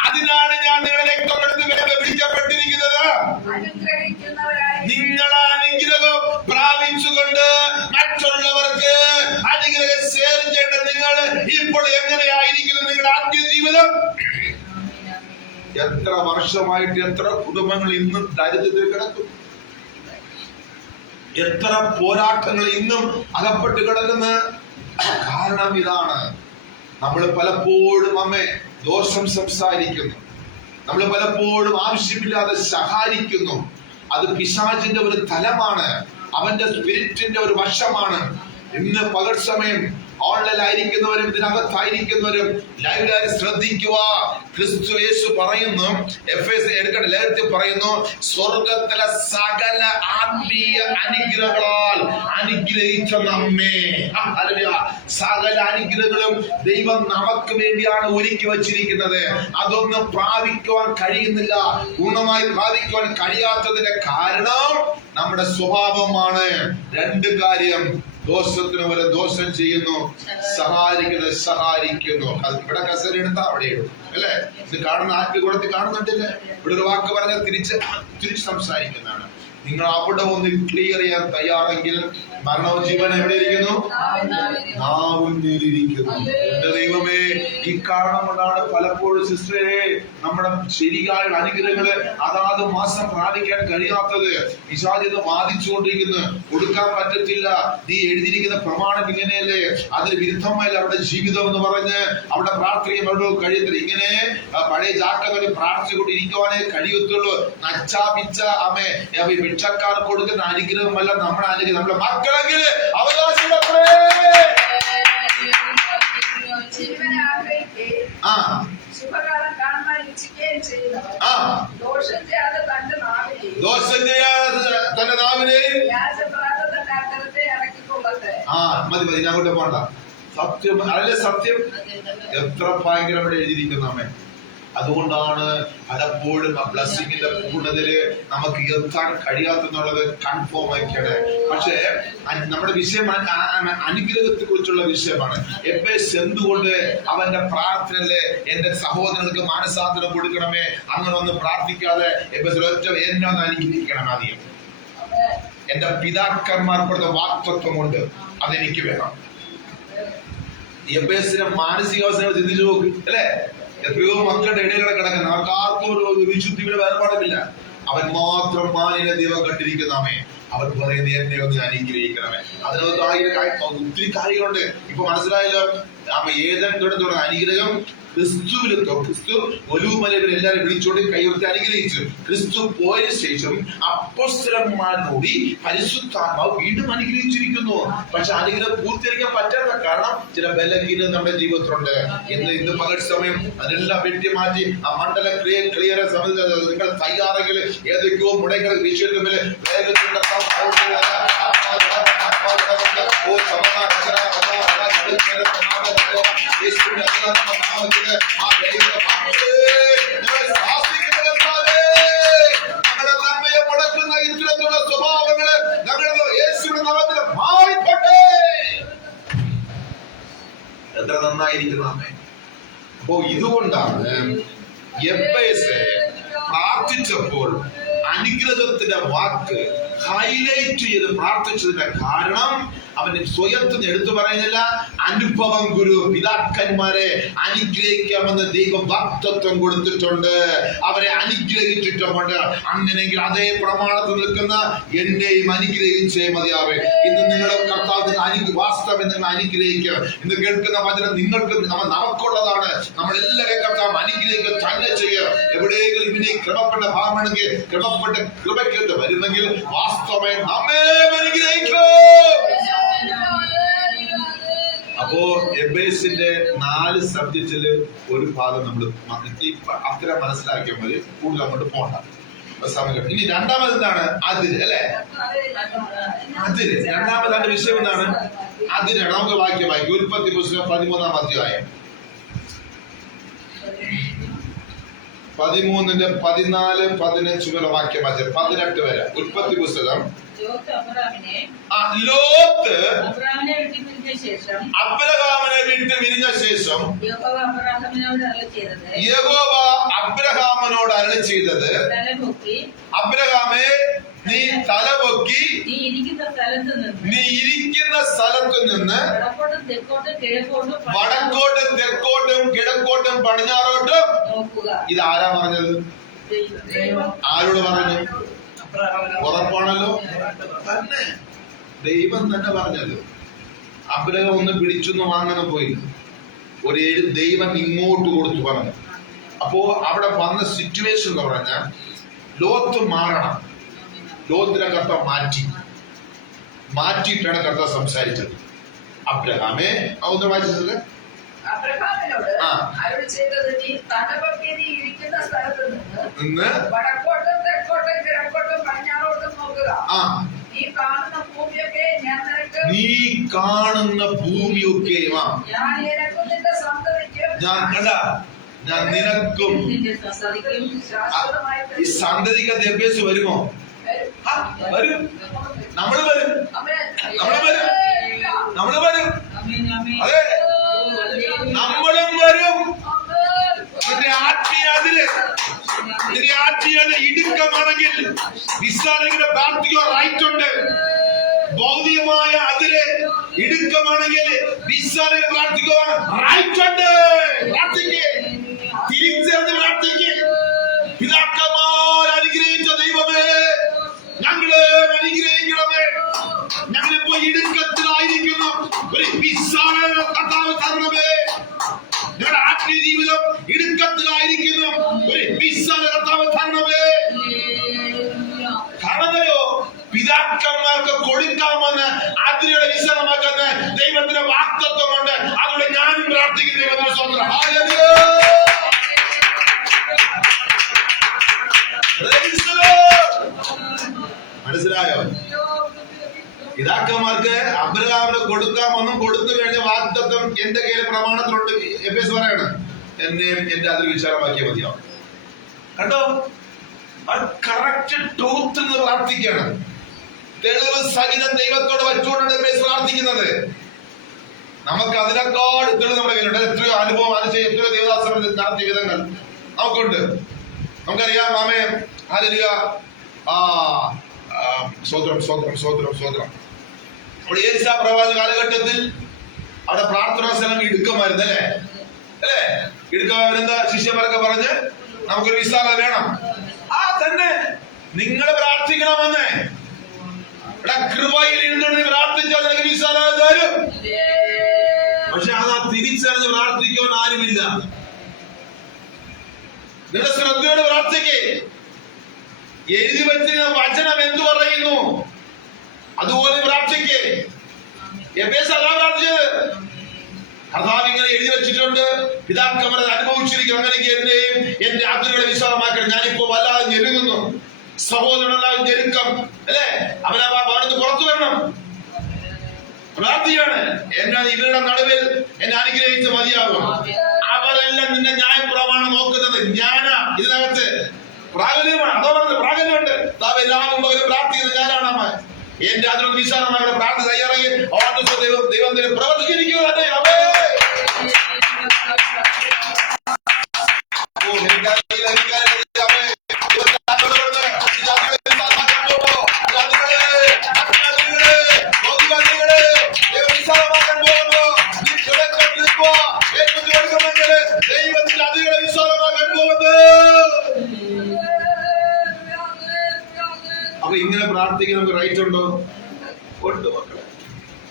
അതിനാണ് ഞാൻ നിങ്ങളെ രക്തമെടുത്ത് വിളിക്കപ്പെട്ടിരിക്കുന്നത്. നിങ്ങൾ അനുഗ്രഹം പ്രാപിച്ചുകൊണ്ട് മറ്റുള്ളവർക്ക് അനുഗ്രഹം ഷെയർ ചെയ്യേണ്ട നിങ്ങൾ ഇപ്പോൾ എങ്ങനെയായിരിക്കുന്നു നിങ്ങളുടെ ആത്മീയ ജീവിതം? എത്ര വർഷമായിട്ട് എത്ര കുടുംബങ്ങൾ ഇന്നും ദരിദ്രത്തിൽ കിടക്കും? എത്ര പോരാട്ടങ്ങൾ ഇന്നും അകപ്പെട്ട് കിടക്കുന്ന? കാരണം ഇതാണ്, നമ്മൾ പലപ്പോഴും അമ്മേ ദോഷം സംസാരിക്കുന്നു, നമ്മൾ പലപ്പോഴും ആവശ്യമില്ലാതെ സഹായിക്കുന്നു. അത് പിശാചിന്റെ ഒരു തലമാണ്, അവന്റെ സ്പിരിറ്റിന്റെ ഒരു വശമാണ്. ഇന്ന് പകൽ സമയം ഓൺലൈനായിരിക്കുന്നവരും ഇതിനകത്തായിരിക്കുന്നവരും ലൈവിലായി ശ്രദ്ധിക്കുക. ക്രിസ്തു യേശു പറയുന്നു, എടുക്കേണ്ട ലേഖനത്തിൽ പറയുന്നു, സ്വർഗത്തിലെ സകല ആത്മീയ അനുഗ്രഹങ്ങളാൽ അനുഗ്രഹിച്ച നമ്മെ, സകല അനുഗ്രഹങ്ങളും ദൈവം നമുക്ക് വേണ്ടിയാണ് ഒരുക്കി വച്ചിരിക്കുന്നത്. അതൊന്നും പ്രാപിക്കുവാൻ കഴിയുന്നില്ല. പൂർണ്ണമായി പ്രാപിക്കുവാൻ കഴിയാത്തതിന്റെ കാരണം നമ്മുടെ സ്വഭാവമാണ്. രണ്ട് കാര്യം, ദോഷത്തിന് പോലെ ദോഷം ചെയ്യുന്നു, സഹായിക്കുന്നു. അത് ഇവിടെ കസേര എടുത്താ അവിടെ ഇടും അല്ലെ? ഇത് കാണുന്ന ആത്മീയകൂടത്തിൽ കാണുന്നുണ്ടല്ലേ? ഇവിടെ ഒരു വാക്ക് പറഞ്ഞാൽ തിരിച്ച് സംസാരിക്കുന്നതാണ്. നിങ്ങൾ അവിടെ ഒന്ന് ക്ലിയർ ചെയ്യാൻ തയ്യാറെങ്കിൽ മരണവും ജീവൻ എവിടെ ഇരിക്കുന്നു? നാവിലിരിക്കുന്നു. എന്റെ ദൈവമേ, ഈ കാരണം കൊണ്ടാണ് പലപ്പോഴും സിസ്റ്ററെ നമ്മുടെ ശരിയായ അനുഗ്രഹങ്ങള് അതാത് മാസം പ്രാപിക്കാൻ കഴിയാത്തത്. പിശാചിത് വാദിച്ചുകൊണ്ടിരിക്കുന്നു, കൊടുക്കാൻ പറ്റത്തില്ല, നീ എഴുതിയിരിക്കുന്ന പ്രമാണം ഇങ്ങനെയല്ലേ, അതിന് വിരുദ്ധമല്ല അവിടെ ജീവിതം എന്ന് പറഞ്ഞ് അവിടെ പ്രാർത്ഥിക്കാൻ കഴിയത്തില്ല. ഇങ്ങനെ പഴയ ജാക്കതൊക്കെ പ്രാർത്ഥിച്ചുകൊണ്ടിരിക്കുവാനേ കഴിയത്തുള്ളൂ. നച്ചാപിച്ച അമ്മേ ഭിക്ഷക്കാർ കൊടുക്കുന്ന അനുഗ്രഹമല്ല നമ്മുടെ അനുഗ്രഹം. നമ്മുടെ മക്കളെങ്കിൽ അവകാശപ്പെട്ടേ ദോഷം ചെയ്യാതെ തന്റെ നാവിനെ മതി ഞാൻ അങ്ങോട്ട് പോണ്ട. സത്യം അല്ലേ? സത്യം എത്ര ഭയങ്കരമായി എഴുതിയിരിക്കുന്നു അമ്മേ. അതുകൊണ്ടാണ് പലപ്പോഴും ആ ബ്ലെസ്സിങ്ങിന്റെ പൂർണ്ണതയില് നമുക്ക് എത്താൻ കഴിയാത്തെന്നുള്ളത് കൺഫേം ആക്കിയാണ്. പക്ഷേ നമ്മുടെ വിഷയം അനുഗ്രഹത്തെ കുറിച്ചുള്ള വിഷയമാണ്. എഫേസ് എന്തുകൊണ്ട് അവന്റെ പ്രാർത്ഥനയില് എന്റെ സഹോദരങ്ങൾക്ക് മാനസാന്തരം കൊടുക്കണമേ, അങ്ങനെ ഒന്ന് പ്രാർത്ഥിക്കാതെ എഫേസ് ഒറ്റ എന്നെ ഒന്ന് അനുഗ്രഹിക്കണം. ആദ്യം എന്റെ പിതാക്കന്മാർ കൊടുത്ത വാക്തത്വം കൊണ്ട് അതെനിക്ക് വേണം. എഫേസിന്റെ മാനസികാവസ്ഥ ചിന്തിച്ചു നോക്ക് അല്ലെ? എത്രയോ മക്കളുടെ ഇടയിലൂടെ കിടക്കുന്ന ആർക്കാർക്കും ഒരു വിശുദ്ധിയുടെ വേർപാടുമില്ല. അവൻ മാത്രം മാനിനെ ദൈവം കണ്ടിരിക്കുന്നവേ. അവർ പറയുന്നത് എന്നെ ഒന്ന് അനുഗ്രഹിക്കണമേ. അതിനകത്ത് ഒത്തിരി കാര്യങ്ങളുണ്ട്. ഇപ്പൊ മനസ്സിലായല്ലോ. ഏതെങ്കിലും തുടങ്ങുന്ന അനുഗ്രഹം ക്രിസ്തുവിലെത്തോ. ക്രിസ്തു ഒലിവുമലയിൽ എല്ലാവരും വിളിച്ചോണ്ട് കൈവർത്തി അനുഗ്രഹിച്ചു. ക്രിസ്തു പോയതിനു ശേഷം അപ്പോസ്തലന്മാരോട് പരിശുദ്ധാത്മാവ് വീണ്ടും അനുഗ്രഹിച്ചിരിക്കുന്നു. പക്ഷെ അനുഗ്രഹം പൂർത്തീകരിക്കാൻ പറ്റാത്ത കാരണം ചില ബലഹീനത നമ്മുടെ ജീവിതത്തിലുണ്ട്. ഇന്ന് പകൽ സമയം അതെല്ലാം വെട്ടിമാറ്റി ആ മണ്ഡല ക്ലിയറെ സംബന്ധിച്ച് നിങ്ങൾ തയ്യാറെങ്കിൽ ഏതൊക്കെയോ മുടങ്ങൾ വിഷയത്തിൽ നന്മയെ മുടക്കുന്ന ഇത്തരത്തിലുള്ള സ്വഭാവങ്ങള് ഞങ്ങളുടെ യേശുവിന്റെ നാമത്തിൽ മാറിപ്പോട്ടെ. എത്ര നന്നായിരിക്കുന്നു അമ്മേ. അപ്പോ ഇതുകൊണ്ടാണ് എഫേസ് പ്രാർത്ഥിച്ചപ്പോൾ അനുഗ്രഹത്തിന്റെ വാക്ക് ഹൈലൈറ്റ് ചെയ്ത് പ്രാർത്ഥിച്ചതിന്റെ കാരണം അവന് സ്വയത്തിന് എടുത്തു പറയുന്നില്ല. അനുഭവം ഗുരു പിതാക്കന്മാരെ അനുഗ്രഹിക്കാമെന്ന് ദൈവം വാഗ്ദത്തം കൊടുത്തിട്ടുണ്ട്. അവരെ അനുഗ്രഹിച്ചിട്ടുമുണ്ട്. അങ്ങനെയെങ്കിൽ അതേ പ്രമാണത്തിൽ നിൽക്കുന്ന എന്നെയും അനുഗ്രഹിച്ചേ മതിയാവേ. ഇന്ന് നിങ്ങളുടെ കർത്താവിന് വാസ്തവം നിങ്ങൾ അനുഗ്രഹിക്കുക. ഇന്ന് കേൾക്കുന്ന വചനം നിങ്ങൾക്ക് നമുക്കുള്ളതാണ്. നമ്മളെല്ലാവരെയും കർത്താവ് അനുഗ്രഹിക്കുക തന്നെ ചെയ്യുക. എവിടെയെങ്കിലും ഇനി ക്രമപ്പെട്ട ഭാഗമാണെങ്കിൽ ക്രമപ്പെട്ട കൃപയ്ക്കത്ത് വരുന്നെങ്കിൽ വാസ്തവം നമ്മെ അനുഗ്രഹിക്കും. അപ്പോ എബേസിന്റെ 4 സബ്ജക്റ്റില് ഒരു ഭാഗം നമ്മൾ അത്ര മനസ്സിലാക്കിയാൽ മതി. കൂടുതൽ അങ്ങോട്ട് പോകണ്ട സമയം. ഇനി രണ്ടാമത് എന്താണ്? അതിര് അല്ലെ? അതിര് രണ്ടാമതാണ് വിഷയം. എന്താണ് അതിരാണ്? നമുക്ക് വാക്യം ഉൽപ്പത്തി പുസ്തകം 13-ാം അധ്യായം 13-ന്റെ 14, 15 വരെ വാക്യം വായിച്ച 18 വരെ. ഉൽപ്പത്തി പുസ്തകം ലോത്ത് അബ്രഹാമിനെ വിട്ട് പിരിഞ്ഞ ശേഷം യഹോവ അബ്രഹാമിനോട് അരുളി ചെയ്തത്, അബ്രഹാമേ നീ തലപൊക്കി നീ ഇരിക്കുന്ന സ്ഥലത്ത് നിന്ന് വടക്കോട്ടും തെക്കോട്ടും കിഴക്കോട്ടും പടിഞ്ഞാറോട്ടും. ഇത് ആരാ പറഞ്ഞത്? ആരോട് പറഞ്ഞു? ഉറപ്പാണല്ലോ, തന്നെ ദൈവം തന്നെ പറഞ്ഞത്. അബ്രഹാം ഒന്ന് പിടിച്ചൊന്നും വാങ്ങാനും പോയില്ല. ഒരു 7 ദൈവം ഇങ്ങോട്ട് കൊടുത്തു പറഞ്ഞു. അപ്പോ അവിടെ വന്ന സിറ്റുവേഷൻ എന്ന് പറഞ്ഞാൽ ലോത്ത് മാറണം. ലോത്തിനെ കർത്താവ് മാറ്റിയിട്ടാണ് കർത്താവ് സംസാരിച്ചത്. അബ്രഹാമേ ഒന്ന് വായിച്ചത് അബ്രഹാമിനോട് അരുളി ചെയ്തത്, നീ തലപൊക്കി ഇരിക്കുന്ന സ്ഥലത്ത് നിന്ന് വടക്കോട്ടും തെക്കോട്ടും കിഴക്കോട്ടും പടിഞ്ഞാറോട്ടും നോക്കുക. നീ കാണുന്ന ഭൂമിയൊക്കെ ഞാൻ നിനക്ക് ഞാൻ നിനക്കും നിന്റെ സന്തതിക്കും ഞാൻ നിനക്കും ഈ സന്തതിക്ക് എബേസ് വരുമോ? വരും. നമ്മള് വരും. അതെ, നമ്മളും വരും. ആത്മീയത ഇടുക്കമാണെങ്കിൽ വിശാലയുടെ പ്രാർത്ഥിക്കാൻ റൈറ്റ് ഉണ്ട്. ഭൗതികമായ അതില് ഇടുക്കമാണെങ്കിൽ വിശാലയുടെ പ്രാർത്ഥിക്കുവാൻ റൈറ്റ് ഉണ്ട്. പ്രാർത്ഥിക്കേ, തിരിച്ചറിഞ്ഞ് പ്രാർത്ഥിക്കേ. പിതാക്കന്മാർ അനുഗ്രഹിച്ച ദൈവമേ, ഞങ്ങളെ അനുഗ്രഹിക്കണമേ. ഞങ്ങളിപ്പോ ഇടുക്കത്തിലായിരിക്കുന്നു. ഒരു വിശാല കർത്താവ് തരണമേ. ഞങ്ങളുടെ ആത്മീയ ജീവിതം ഇടുക്കത്തിലായിരിക്കുന്നു. ഒരു വിശാല കർത്താവ് തരണമേ. കാരണയോ പിതാക്കന്മാർക്ക് കൊടുക്കാമെന്ന് അതിലൂടെ വിശാലമാക്കുന്ന ദൈവത്തിന്റെ വാഗ്ദത്തമുണ്ട്. അതുകൊണ്ട് ഞാനും പ്രാർത്ഥിക്കുന്ന ദൈവത്തിന്റെ സ്വന്തം. മനസ്സിലായോ? പിതാക്കന്മാർക്ക് അബ്രഹാമിന് കൊടുക്കാമെന്നും കൊടുത്തു കഴിഞ്ഞ വാഗ്ദത്തം എന്റെ കയ്യിൽ പ്രമാണത്തിലുണ്ട്. എഫേസ് പറയാണ്, എന്നെയും എന്റെ അതിൽ വിശാലമാക്കിയ മതിയാവും. കണ്ടോ, അത് കറക്റ്റ് ട്രൂത്ത് എന്ന് പ്രാർത്ഥിക്കുകയാണ്. തെളിവ് സഹിതം ദൈവത്തോട് വച്ചുകൊണ്ടാണ് എഫേസ് പ്രാർത്ഥിക്കുന്നത്. നമുക്ക് അതിനേക്കാൾ തെളിവ് നമ്മുടെ കയ്യിലുണ്ട്. എത്രയോ അനുഭവം അനുസരിച്ച് എത്രയോ ദേവദാസർ നടത്തിയ വിധങ്ങൾ നമുക്കുണ്ട്. നമുക്കറിയാം. ആമേ, ഹല്ലേലൂയ. സ്വതന്ത്രം. നമ്മുടെ ഏലിയാ പ്രവാചക കാലഘട്ടത്തിൽ അവിടെ പ്രാർത്ഥനാ സ്ഥലം ഇടുക്കമായിരുന്നു. അല്ലേ? ഇടുക്കമായിരുന്ന ശിഷ്യന്മാരൊക്കെ പറഞ്ഞ് നമുക്കൊരു വിശാല വേണം. തന്നെ നിങ്ങൾ പ്രാർത്ഥിക്കണമെന്ന് ഇവിടെ കൃപയിൽ ഇരുന്നുകൊണ്ട് പ്രാർത്ഥിച്ചാൽ നിനക്ക് വിശാല തരും. പക്ഷെ അതാ തിരിച്ചറിഞ്ഞ് പ്രാർത്ഥിക്കുവാൻ ആരുമില്ല. നിങ്ങൾ ശ്രദ്ധയോട് പ്രാർത്ഥിക്കേ. എഴുതി വെച്ചിരുന്ന വചനം എന്തു പറയുന്നു അതുപോലെ പ്രാർത്ഥിക്കേ. എഫേസ് അതാ പ്രാർത്ഥിച്ചത്. കർത്താവ് ഇങ്ങനെ എഴുതി വെച്ചിട്ടുണ്ട്, പിതാക്കന്മാരെ അനുഭവിച്ചിരിക്കുന്നു. അങ്ങനെ എന്നെയും എന്റെ ആത്മീയതയുടെ വിശാലമാക്കണം. ഞാനിപ്പോ വല്ലാതെ ഞെരുങ്ങുന്നു. സഹോദരനെല്ലാം ഞെരുക്കം, അല്ലെ? അവനടുത്ത് പുറത്തു വരണം. പ്രാർത്ഥിയാണ്, എന്നാൽ ഇവരുടെ നടുവിൽ എന്നെ അനുഗ്രഹിച്ച് മതിയാകും. അവരെല്ലാം നിന്റെ ന്യായപ്രമാണം നോക്കുന്നത് ഞാനാ. ഇതിനകത്ത് പ്രാഗല്യമാണ്. അതോ പറഞ്ഞത് പ്രാഗല്യമുണ്ട്. എല്ലാവരും പ്രാർത്ഥിക്കുന്നത് ഞാനാണ്. അമ്മ എന്റെ അതിനൊന്ന് വിശാലമായ പ്രാർത്ഥന തയ്യാറായി ദൈവം പ്രവർത്തിച്ചിരിക്കുന്നത്. ദൈവത്തിൽ അതികളെ വിശാലമാക്കാൻ പോകുന്നത്. അപ്പൊ ഇങ്ങനെ പ്രാർത്ഥിക്കാൻ നമുക്ക് റൈറ്റ് ഉണ്ടോ? ഉണ്ട് മക്കളെ.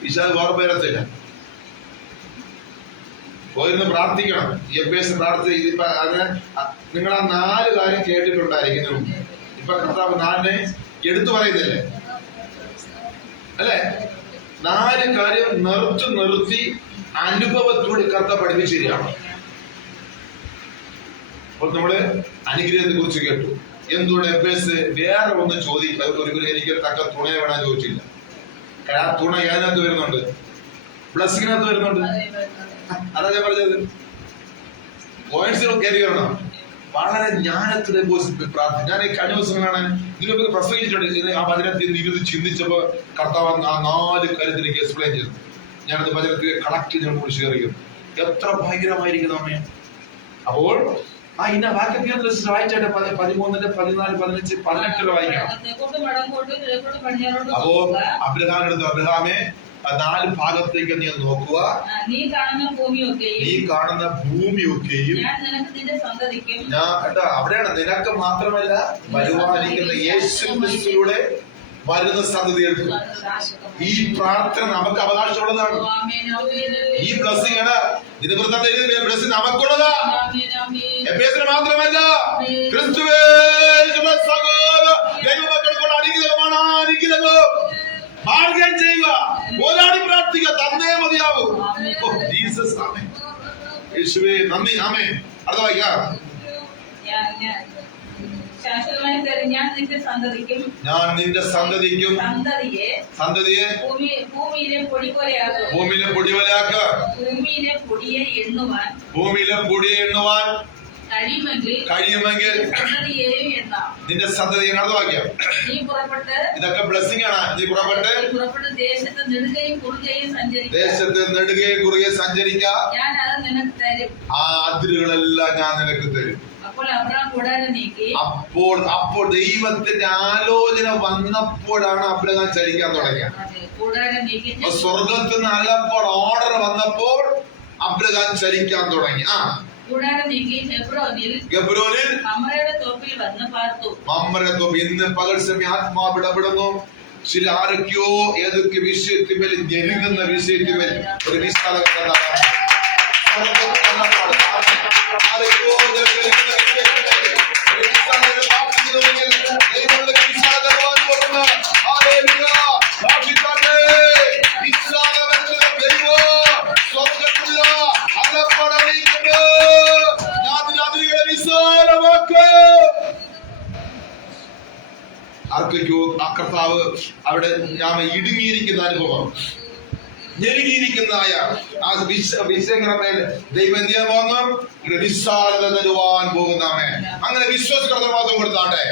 വിശാൽ വേറെ പേരത്തില്ല. പോയിരുന്ന് പ്രാർത്ഥിക്കണം. എഫേസ് പ്രാർത്ഥന. ഇതിപ്പോ അതിന് നിങ്ങൾ ആ 4 കാര്യം കേട്ടിട്ടുണ്ടായിരിക്കുന്നു. ഇപ്പൊ കർത്താവ് 4 എടുത്തു പറയുന്നില്ലേ? അല്ലെ? 4 കാര്യം നിർത്തി അനുഭവത്തോടെ കർത്താവ് പഠിപ്പിച്ചിരിക്കുകയാണ്. അപ്പോൾ നമ്മള് അനുഗ്രഹത്തെ കുറിച്ച് കേട്ടു. എന്തുകൊണ്ട് എഫേസ് വേറെ ഒന്ന് ചോദിക്കും. എനിക്കൊരു തക്ക തുണ വേണം ചോദിച്ചില്ല. കാരണം ആ തുണ ഏതിനകത്ത് വരുന്നുണ്ട്? ബ്ലസ്സിനകത്ത് വരുന്നുണ്ട്. അതാ ഞാൻ പറഞ്ഞത്. പോയിന്റ്സ് കയറി വരണം. വളരെ ജ്ഞാനത്തിനെ കുറിച്ച് പ്രാർത്ഥന. ഞാൻ ഈ കഴിഞ്ഞ ദിവസങ്ങളാണ് നിങ്ങൾക്ക് പ്രസംഗിച്ചിട്ടുണ്ട്. ആ വചനത്തിൽ ഇരുന്ന് ചിന്തിച്ചപ്പോ കർത്താവ് ആ 4 കാര്യത്തിൽ എനിക്ക് എക്സ്പ്ലെയിൻ ചെയ്തു. ഞാനത് വചനത്തിൽ കണക്ട് ചെയ്ത് നമ്മൾ ഷെയർ ചെയ്യും. എത്ര ഭയങ്കരമായിരിക്കും അമ്മേ. അപ്പോൾ ഇന്ന വാക്യത്തിൽ വായിച്ചാട്ടെ. 13, 14, 15, 18 വായിക്കണം. അപ്പോ അബ്രഹാമിനടുത്ത്, അബ്രഹാമേ 4 ഭാഗത്തേക്ക് നീ നോക്കുക. നീ കാണുന്ന ഭൂമിയൊക്കെയും ഞാൻ അവിടെയാണ് നിനക്ക് മാത്രമല്ല വരുവാനിരിക്കുന്ന യേശു ക്രിസ്തുവിലൂടെ വരുന്ന സന്തതി എടുക്കും. ഈ പ്രാർത്ഥന നമുക്ക് അവകാശമുള്ളതാണ്. ഈ ബ്ലെസ്സിംഗ് ആണ് ബ്ലെസ്സിംഗ് നമുക്കുള്ളതാ. എഫേസ്യർ മാത്രമല്ല, ക്രിസ്തുവേശുവിന്റെ സകല ദൈവമക്കൾക്കുള്ള അനുഗ്രഹമാണ്. ആ അനുഗ്രഹം ഭാഗ്യം ചെയ്യുക, പോരാടി പ്രാർത്ഥിക്കുക, തന്നേ മതിയാവും. ജീസസ് ആമേൻ. യേശുവേ നന്ദി. ആമേൻ. അടുത്ത വായിക്കാം. ശാശ്വതമായി തരും ഞാൻ നിന്റെ സന്തതിക്കും സന്തതിയെ ഭൂമിയിലെ പൊടി പോലെയാക്കും. ഭൂമിയിലെ പൊടി പോലെയാക്കുക. ഭൂമിയിലെ പൊടിയെ എണ്ണുവാൻ കഴിയുമെങ്കിൽ നിന്റെ സന്തതിയെ. അടുത്ത വാക്യം. നീ പുറപ്പെട്ട്, ഇതൊക്കെ ബ്ലെസ്സിംഗ് ആണ്. നീ പുറപ്പെട്ട് ദേശത്ത് നെടുകയും കുറുകെ സഞ്ചരിക്കുക. ഞാൻ അത് നിനക്ക് തരും. ആ അതിരുകളെല്ലാം ഞാൻ നിനക്ക് തരും. അപ്പോൾ അബ്രഹാം കൂടാരം നീക്കി. അപ്പോൾ ദൈവത്തിന്റെ ആലോചന വന്നപ്പോഴാണ് അബ്രഹാം ചലിക്കാൻ തുടങ്ങിയത്. കൂടാരം നീക്കി സ്വർഗത്തിൽ നിന്ന് അല്ലപ്പോൾ ഓർഡർ വന്നപ്പോൾ അബ്രഹാം ചലിക്കാൻ തുടങ്ങി. കൂടാരം നീക്കി ഹെബ്രോനിൽ മമ്രയുടെ തോപ്പിൽ വന്ന് പാർത്തു. മമ്രയുടെ തോപ്പ്. ഇന്ന് പകൽ സമയം ആത്മാവ് ഇടപെടുന്നു. ചില ആരൊക്കെയോ ഏതൊക്കെ വിഷയത്തിന്മേൽ ഞെരുങ്ങുന്ന വിഷയത്തിന്മേൽ ഒരു വിശാലത ആർക്കൊക്കെയോ ആ കർത്താവ് അവിടെ ഇടുങ്ങിയിരിക്കുന്ന അനുഭവം, ഞെരുങ്ങിയിരിക്കുന്നതായ ആ വിഷയങ്ങളുടെ മേൽ ദൈവം എന്ത് ചെയ്യാൻ പോകുന്നു? വിശാലത തരുവാൻ പോകുന്നാമേ. അങ്ങനെ വിശ്വാസകർത്ത മാത്രം കൊടുത്താട്ടെ.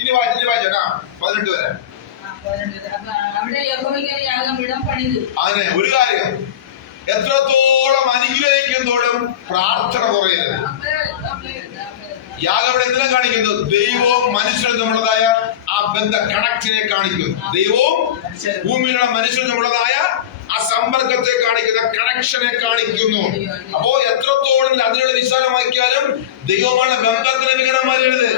ഇനി വായിച്ചേട്ടാ 18 വരെ. അതിനെ ഒരു കാര്യം, എത്രത്തോളം അനുഗ്രഹിക്കുന്നതോടും പ്രാർത്ഥന കുറയരുത്. യാഗം ഇവിടെ എന്തിനാ കാണിക്കുന്നത്? ദൈവവും മനുഷ്യരും തമ്മിലുള്ളതായ ആ ബന്ധ കണക്റ്റിനെ കാണിക്കുന്നു. ദൈവവും ഭൂമിയിലുള്ള മനുഷ്യരും തമ്മിലുള്ളതായ ആ സമ്പർക്കത്തെ കാണിക്കുന്ന കണക്ഷനെ കാണിക്കുന്നു. അപ്പോ എത്രത്തോളം അതിനുള്ള വിശാലമാക്കിയാലും ദൈവമുള്ള ബന്ധത്തിന് വിഘടനം വരരുത്.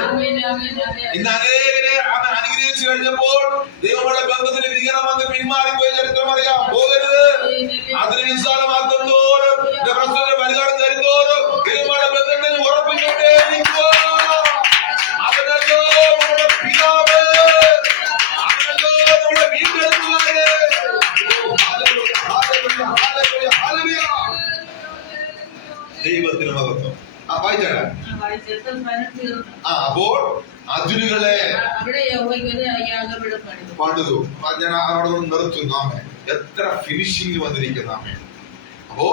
ഇന്ന് അനേകരെ അനുഗ്രഹിച്ചു കഴിഞ്ഞപ്പോൾ ദൈവമുള്ള ബന്ധത്തിന് വിഘടനം വന്ന് പിന്മാറിപ്പോയ ചരിത്രം അറിയാം. പോകരുത്. അതിന് വിശാലമാക്കുന്നതോറും പ്രശ്നത്തിന് പരിഹാരം തരുന്നതോറും ദൈവമുള്ള ബന്ധത്തിന് ഉറപ്പിച്ചുകൊണ്ടേ നിൽക്കുക. അവനല്ലോ നമ്മുടെ പിതാവ്, അവനല്ലോ നമ്മുടെ വീണ്ടെടുക്കുവാന്. ദൈവത്തിന് മഹത്വം. വായിച്ചാണ്. അപ്പോൾ അതിരുകളെ പണിതു. ഞാൻ അവിടെ നിന്ന് നിർത്തുന്നു. ആമേ. എത്ര ഫിനിഷിംഗ് വന്നിരിക്കുന്ന. ആമേ. അപ്പോ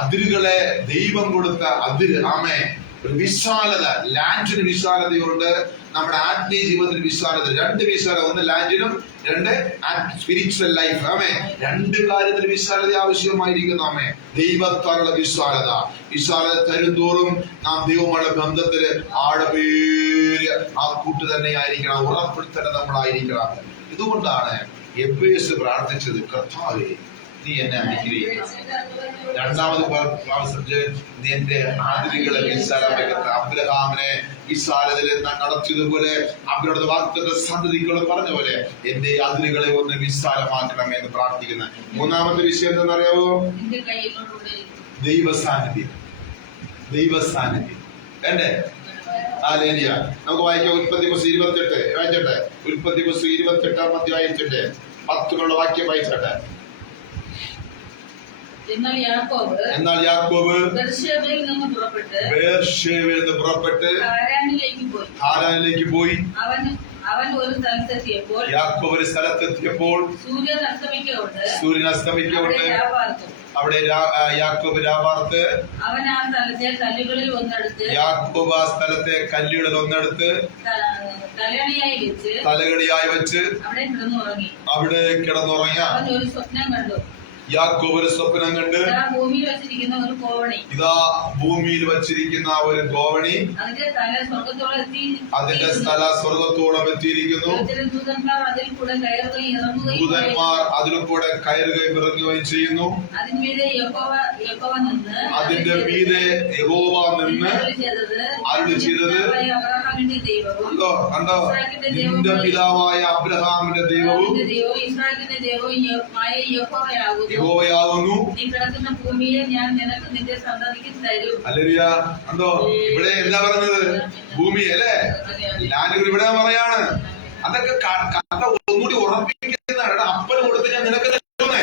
അതിരുകളെ ദൈവം കൊടുത്ത അതിര്. ആമേ. ഒരു വിശാലത, ലാൻഡിന് വിശാലതയുണ്ട്, നമ്മുടെ ആത്മീയ ജീവിതത്തിന് വിശാലത. രണ്ട് വിശാലത, ഒന്ന് ലാൻഡിനും, രണ്ട് സ്പിരിച്വൽ ലൈഫ്. ആമേ. രണ്ട് കാര്യത്തിന് വിശാലത ആവശ്യമായിരിക്കുന്നു. ആമേ. ദൈവത്താലുള്ള വിശാലത തരുന്തോറും നാം ദൈവമുള്ള ബന്ധത്തില് ആഴമേറിയ ആ കൂട്ട് തന്നെ ആയിരിക്കണം, ഉറപ്പിൽ നമ്മളായിരിക്കണം. ഇതുകൊണ്ടാണ് എബ്ബേസ് പ്രാർത്ഥിച്ചത്, കർത്താവേ നീ എന്നെ അനുഗ്രഹിക്കണം. രണ്ടാമത് നീ എന്റെ അതിരുകളെ വിശാലമാക്കുന്ന അബ്രഹാമിനെ വിശാലതയിൽ നടത്തിയതുപോലെ അവരുടെ വാഗ്ദത്ത സന്തതികളും പറഞ്ഞ പോലെ എന്റെ അതിരുകളെ ഒന്ന് വിശാലമാക്കണം എന്ന് പ്രാർത്ഥിക്കുന്ന. മൂന്നാമത്തെ വിഷയം എന്താണെന്നറിയാവോ? ദൈവസാന്നിധ്യം. എന്റെ ഹാലേലൂയ. നമുക്ക് വായിക്കാം. ഉൽപ്പത്തി 28 വായിച്ചോട്ടെ. ഉൽപ്പത്തി 28 അധ്യായത്തിന്റെ 10 വാക്യം വായിച്ചോട്ടെ. എന്നാൽ യാക്കോബ് ബേർശേബയിൽ നിന്ന് പുറപ്പെട്ട് ഹാരാനിലേക്ക് പോയി. അവൻ ഒരു സ്ഥലത്തെത്തിയപ്പോൾ, യാക്കോബ് ഒരു സ്ഥലത്തെത്തിയപ്പോൾ സൂര്യൻ അസ്തമിക്കൊണ്ട് അവിടെ യാക്കോബ് രാപാർത്ത്. അവൻ ആ സ്ഥലത്തെ കല്ലുകളിൽ ഒന്നെടുത്ത് തലകണിയായി വെച്ച് അവിടെ കിടന്നുറങ്ങി. അവൻ ഒരു സ്വപ്നം കണ്ടു. യാക്കോബ് ഒരു സ്വപ്നം കണ്ട് ഭൂമിയിൽ വെച്ചിരിക്കുന്ന ഒരു കോവണി, ഇതാ ഭൂമിയിൽ വച്ചിരിക്കുന്ന ഒരു ഗോവണി, അതിന്റെ തല സ്വർഗത്തോളം എത്തി, അതിന്റെ സ്ഥല സ്വർഗത്തോളം എത്തിയിരിക്കുന്നു. ദൂതന്മാർ അതിൽ കൂടെ കയറുകയും ഇറങ്ങുകയും അതിലും കൂടെ കയറുകയും ഇറങ്ങുകയും ചെയ്യുന്നു. അതിന്മീതെ യഹോവ നിന്ന് അരുളി ചെയ്തത് അബ്രഹാമിന്റെ ദൈവവും കണ്ടോ, നിന്റെ പിതാവായ അബ്രഹാമിന്റെ ദൈവവും ഇസ്രായേലിന്റെ ദൈവവും യഹോവയാകുന്നു. നീ കിടക്കുന്ന ഭൂമിയെ ഞാൻ നിനക്ക് നിന്റെ സന്തതിക്ക് തരും. ഹല്ലേലൂയ. കണ്ടോ, ഇവിടെ എന്താ പറഞ്ഞത്? ഭൂമി അല്ലേ? ഞാനിവിടെ ഇവിടെ പറയാണ്. അതൊക്കെ കഥ ഒന്നുകൂടി ഉറപ്പിക്കുന്നതാണ്. അപ്പന് കൊടുത്ത് ഞാൻ നിനക്ക് തരുന്നേ,